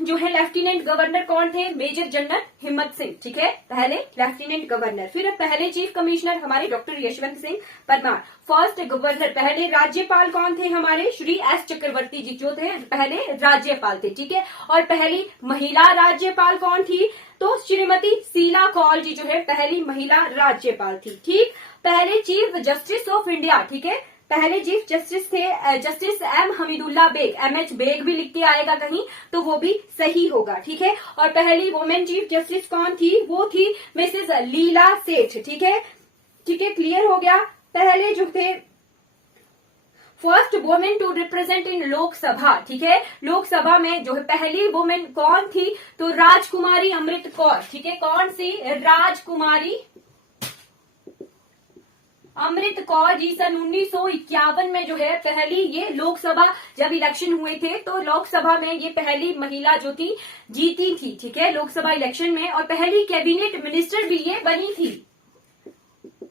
जो है लेफ्टिनेंट गवर्नर कौन थे? मेजर जनरल हिम्मत सिंह, ठीक है, पहले लेफ्टिनेंट गवर्नर। फिर पहले चीफ कमिश्नर हमारे doctor Yashwant Singh Parmar. First governor, पहले राज्यपाल कौन थे? हमारे श्री एस चक्रवर्ती जी जो थे पहले राज्यपाल थे, ठीक है। और पहली महिला राज्यपाल कौन थी? तो श्रीमती शीला कौल जी जो है पहली महिला राज्यपाल थी, ठीक। पहले चीफ जस्टिस ऑफ इंडिया, ठीक है, पहले चीफ जस्टिस थे justice M Hamidullah Beg, MH Beg भी लिख के आएगा कहीं तो वो भी सही होगा, ठीक है। और पहली वुमेन चीफ जस्टिस कौन थी? वो थी मिसेस लीला सेठ, ठीक है, ठीक है, क्लियर हो गया। पहले जो थे first women to represent in Lok Sabha, ठीक है, लोकसभा में जो है पहली वुमेन कौन थी? तो राजकुमारी अमृत कौर, ठीक है, कौन सी? राजकुमारी अमृत कौर जी सन 1951 में जो है पहली ये लोकसभा जब इलेक्शन हुए थे तो लोकसभा में ये पहली महिला जो थी जीती थी, ठीक है, लोकसभा इलेक्शन में। और पहली कैबिनेट मिनिस्टर भी ये बनी थी,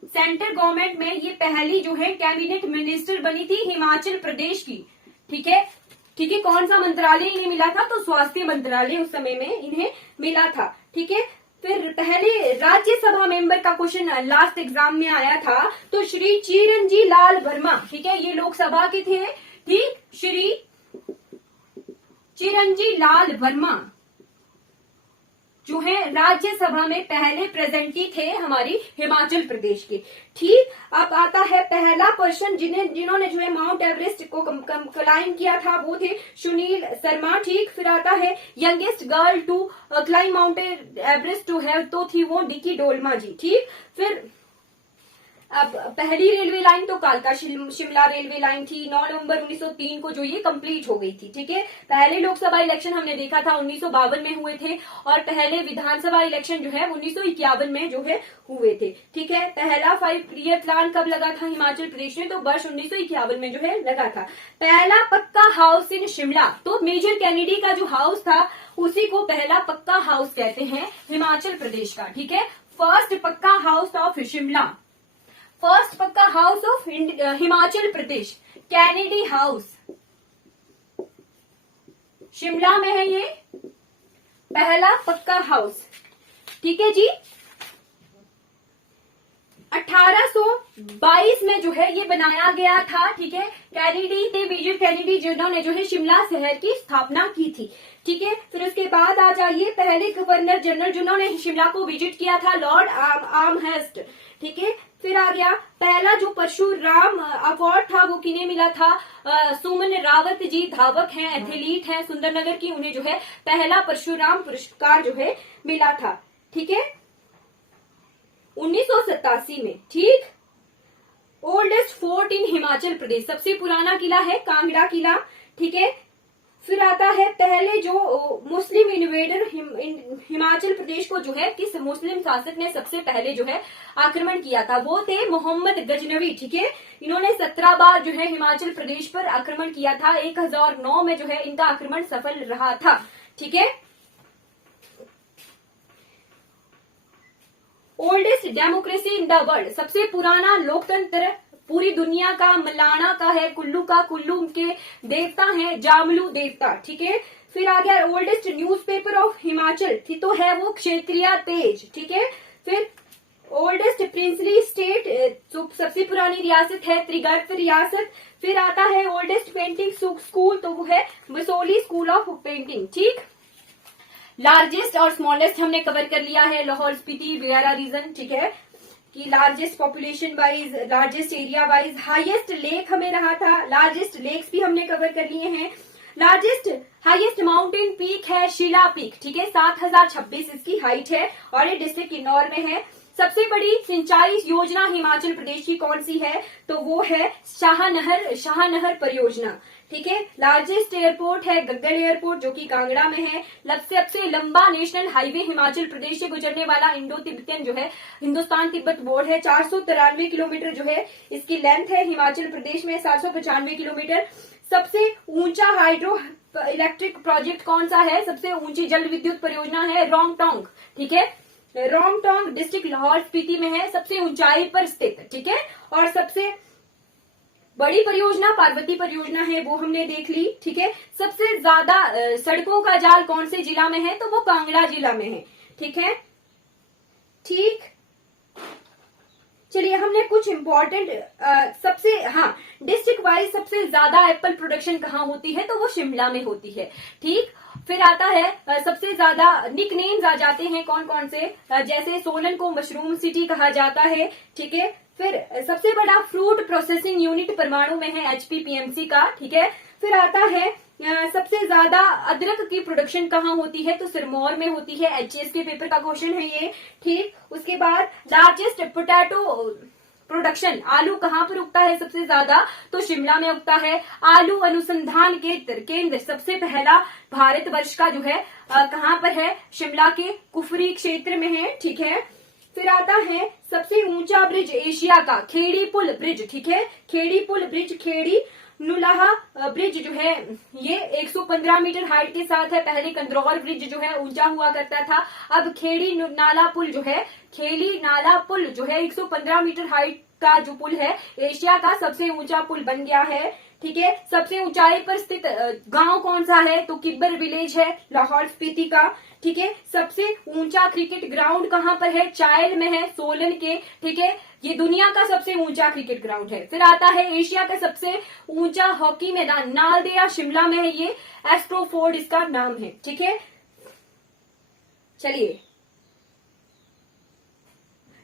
सेंट्रल गवर्नमेंट में ये पहली जो है कैबिनेट मिनिस्टर बनी थी हिमाचल प्रदेश की, ठीक है, ठीक है। कौन सा मंत्रालय इन्हें मिला था? तो स्वास्थ्य मंत्रालय उस समय में इन्हें मिला था, ठीक है। फिर पहले राज्यसभा मेंबर का क्वेश्चन लास्ट एग्जाम में आया था, तो श्री चिरंजी लाल वर्मा, ठीक है, ये लोकसभा के थे, ठीक, श्री चिरंजी लाल वर्मा जो है राज्यसभा में पहले प्रेजेंटी थे हमारी हिमाचल प्रदेश के, ठीक। अब आता है पहला पर्सन जिन्होंने जो है माउंट एवरेस्ट को क्लाइम किया था, वो थे सुनील शर्मा, ठीक। फिर आता है youngest girl to climb Mount Everest to have, तो थी वो डिकी डोलमा जी, ठीक। फिर अब पहली रेलवे लाइन तो कालका शिमला रेलवे लाइन थी, 9 नवंबर 1903 को जो ये कंप्लीट हो गई थी, ठीक है। पहले लोकसभा इलेक्शन हमने देखा था 1952 में हुए थे, और पहले विधानसभा इलेक्शन जो है 1951 में जो है हुए थे, ठीक है। पहला 5 ईयर प्लान कब लगा था हिमाचल प्रदेश में? तो वर्ष 1951 में जो है लगा था। पहला पक्का हाउस इन शिमला, तो मेजर कैनेडी का जो हाउस था उसी को पहला पक्का हाउस कहते हैं हिमाचल प्रदेश का, ठीक है। फर्स्ट पक्का हाउस ऑफ शिमला, फर्स्ट पक्का house of Himachal Pradesh, Kennedy house, Shimla में है ये पहला पक्का हाउस, ठीक है जी। 1822 में जो है ये बनाया गया था, ठीक है। कैनेडी थे मेजर कैनेडी जिन्होंने जो है शिमला शहर की स्थापना की थी, ठीक है। फिर उसके बाद आ जाइए पहले गवर्नर जनरल जिन्होंने शिमला को विजिट किया था, लॉर्ड आर्महेस्ट, ठीक है। फिर आ गया पहला जो परशुराम अवार्ड था वो किन्हें मिला था? सुमन रावत जी धावक हैं, एथलीट हैं सुंदरनगर की, उन्हें जो है पहला परशुराम पुरस्कार जो है मिला था, ठीक है, 1987 में, ठीक। ओल्डेस्ट फोर्ट इन हिमाचल प्रदेश, सबसे पुराना किला है कांगड़ा किला, ठीक है। फिर आता है पहले जो मुस्लिम इन्वेडर हिमाचल प्रदेश को जो है किस मुस्लिम शासक ने सबसे पहले जो है आक्रमण किया था? वो थे मोहम्मद गजनवी, ठीक है। इन्होंने 17 बार जो है हिमाचल प्रदेश पर आक्रमण किया था, 1009 में जो है इनका आक्रमण सफल रहा था, ठीक है। Oldest democracy in the world, सबसे पुराना लोकतंत्र पूरी दुनिया का मलाना का है, कुल्लू के देवता हैं जामलू देवता, ठीक है। फिर आ गया ओल्डेस्ट न्यूज़पेपर ऑफ हिमाचल, तो है वो क्षेत्रीय तेज, ठीक है। फिर ओल्डेस्ट प्रिंसली स्टेट, जो सबसे पुरानी रियासत है त्रिगर्त रियासत। फिर आता है ओल्डेस्ट पेंटिंग स्कूल, तो वो है मसोली स्कूल ऑफ पेंटिंग। ठीक, लार्जेस्ट और स्मॉलेस्ट हमने कवर कर लिया है, लाहौल स्पीति वगैरह रीजन। ठीक है, कि largest population wise, largest area wise, highest lake हमें रहा था, लार्जेस्ट लेक्स भी हमने कवर कर लिए हैं। लार्जेस्ट हाईएस्ट माउंटेन पीक है शिला पीक। ठीक है, 7026 इसकी हाइट है और ये डिस्ट्रिक्ट किन्नौर में है। सबसे बड़ी सिंचाई योजना हिमाचल प्रदेश की कौन सी है, तो वो है शाहनहर परियोजना। ठीक है, लार्जेस्ट एयरपोर्ट है गग्गल एयरपोर्ट जो कि कांगड़ा में है। सबसे लंबा नेशनल हाईवे हिमाचल प्रदेश से गुजरने वाला इंडो तिब्बतियन जो है हिंदुस्तान तिब्बत बोर्ड है, 493 किलोमीटर जो है इसकी लेंथ है। हिमाचल प्रदेश में 795 किलोमीटर। सबसे ऊंचा हाइड्रो इलेक्ट्रिक प्रोजेक्ट कौन सा है, सबसे ऊंची जल विद्युत परियोजना है रोंगटोंग। ठीक है, रोंगटोंग डिस्ट्रिक्ट लाहौल स्पीति में है, सबसे ऊंचाई पर स्थित। ठीक है, और सबसे बड़ी परियोजना पार्वती परियोजना है, वो हमने देख ली। ठीक है, सबसे ज्यादा सड़कों का जाल कौन से जिला में है, तो वो कांगड़ा जिला में है। ठीक है, ठीक, चलिए हमने कुछ इंपॉर्टेंट डिस्ट्रिक्ट वाइज सबसे ज्यादा एप्पल प्रोडक्शन कहाँ होती है, तो वो शिमला में होती है। ठीक, फिर आता है सबसे ज्यादा निक नेम्स आ जाते हैं कौन कौन से, जैसे सोलन को मशरूम सिटी कहा जाता है। ठीक है, फिर सबसे बड़ा फ्रूट प्रोसेसिंग यूनिट परमाणु में है HPPMC का। ठीक है, फिर आता है सबसे ज्यादा अदरक की प्रोडक्शन कहाँ होती है, तो सिरमौर में होती है। HES के पेपर का क्वेश्चन है ये। ठीक, उसके बाद लार्जेस्ट पोटैटो प्रोडक्शन, आलू कहाँ पर उगता है सबसे ज्यादा, तो शिमला में उगता है। आलू अनुसंधान केंद्र सबसे पहला भारतवर्ष का जो है कहाँ पर है, शिमला के कुफरी क्षेत्र में है। ठीक है, फिर आता है सबसे ऊंचा ब्रिज एशिया का खेड़ी पुल ब्रिज। ठीक है, खेड़ी पुल ब्रिज, खेड़ी नुलाहा ब्रिज जो है ये 115 मीटर हाइट के साथ है। पहले कंदरौर ब्रिज जो है ऊंचा हुआ करता था, अब खेड़ी नाला पुल जो है, खेड़ी नाला पुल जो है 115 मीटर हाइट का जो पुल है एशिया का सबसे ऊंचा पुल बन गया है। ठीक है, सबसे ऊंचाई पर स्थित गांव कौन सा है, तो किब्बर विलेज है लाहौल स्पीति का। ठीक है, सबसे ऊंचा क्रिकेट ग्राउंड कहाँ पर है, चायल में है, सोलन के। ठीक है, ये दुनिया का सबसे ऊंचा क्रिकेट ग्राउंड है। फिर आता है एशिया का सबसे ऊंचा हॉकी मैदान, नालदेया शिमला में है, ये एस्ट्रोफोर्ड इसका नाम है। ठीक है, चलिए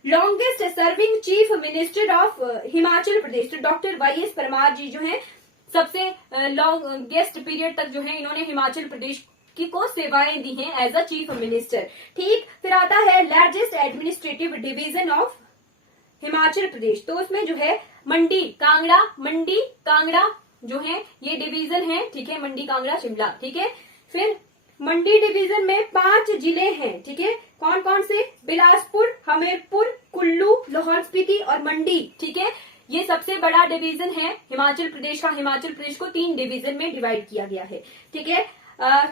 longest serving chief minister of Himachal Pradesh, तो डॉक्टर YS परमार जी जो है सबसे लॉन्गेस्ट पीरियड तक जो है इन्होंने हिमाचल प्रदेश को सेवाएं दी हैं एज अ चीफ मिनिस्टर। ठीक, फिर आता है largest administrative division of Himachal Pradesh, तो उसमें जो है मंडी कांगड़ा जो है ये डिवीजन है। ठीक है, मंडी कांगड़ा शिमला। ठीक है, फिर मंडी डिवीजन में 5 जिले हैं। ठीक है, कौन कौन से, बिलासपुर, हमीरपुर, कुल्लू, लाहौल स्पीति और मंडी। ठीक है, ये सबसे बड़ा डिवीजन है हिमाचल प्रदेश का। हिमाचल प्रदेश को 3 डिवीजन में डिवाइड किया गया है। ठीक है,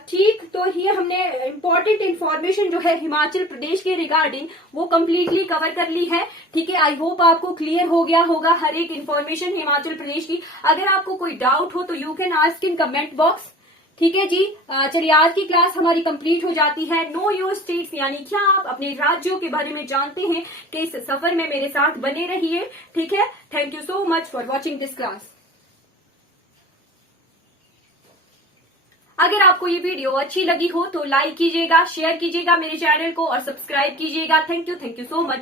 ठीक, तो ये हमने इंपॉर्टेंट इंफॉर्मेशन जो है हिमाचल प्रदेश के रिगार्डिंग वो कम्प्लीटली कवर कर ली है। ठीक है, आई होप आपको क्लियर हो गया होगा हर एक इंफॉर्मेशन हिमाचल प्रदेश की। अगर आपको कोई डाउट हो तो you can ask in comment box. ठीक है जी, चलिए आज की क्लास हमारी कंप्लीट हो जाती है। नो योर स्टेट्स, यानी क्या आप अपने राज्यों के बारे में जानते हैं, कि इस सफर में मेरे साथ बने रहिए। ठीक है, thank you so much for watching this class. अगर आपको ये वीडियो अच्छी लगी हो तो लाइक कीजिएगा, शेयर कीजिएगा मेरे चैनल को और सब्सक्राइब कीजिएगा। Thank you so much.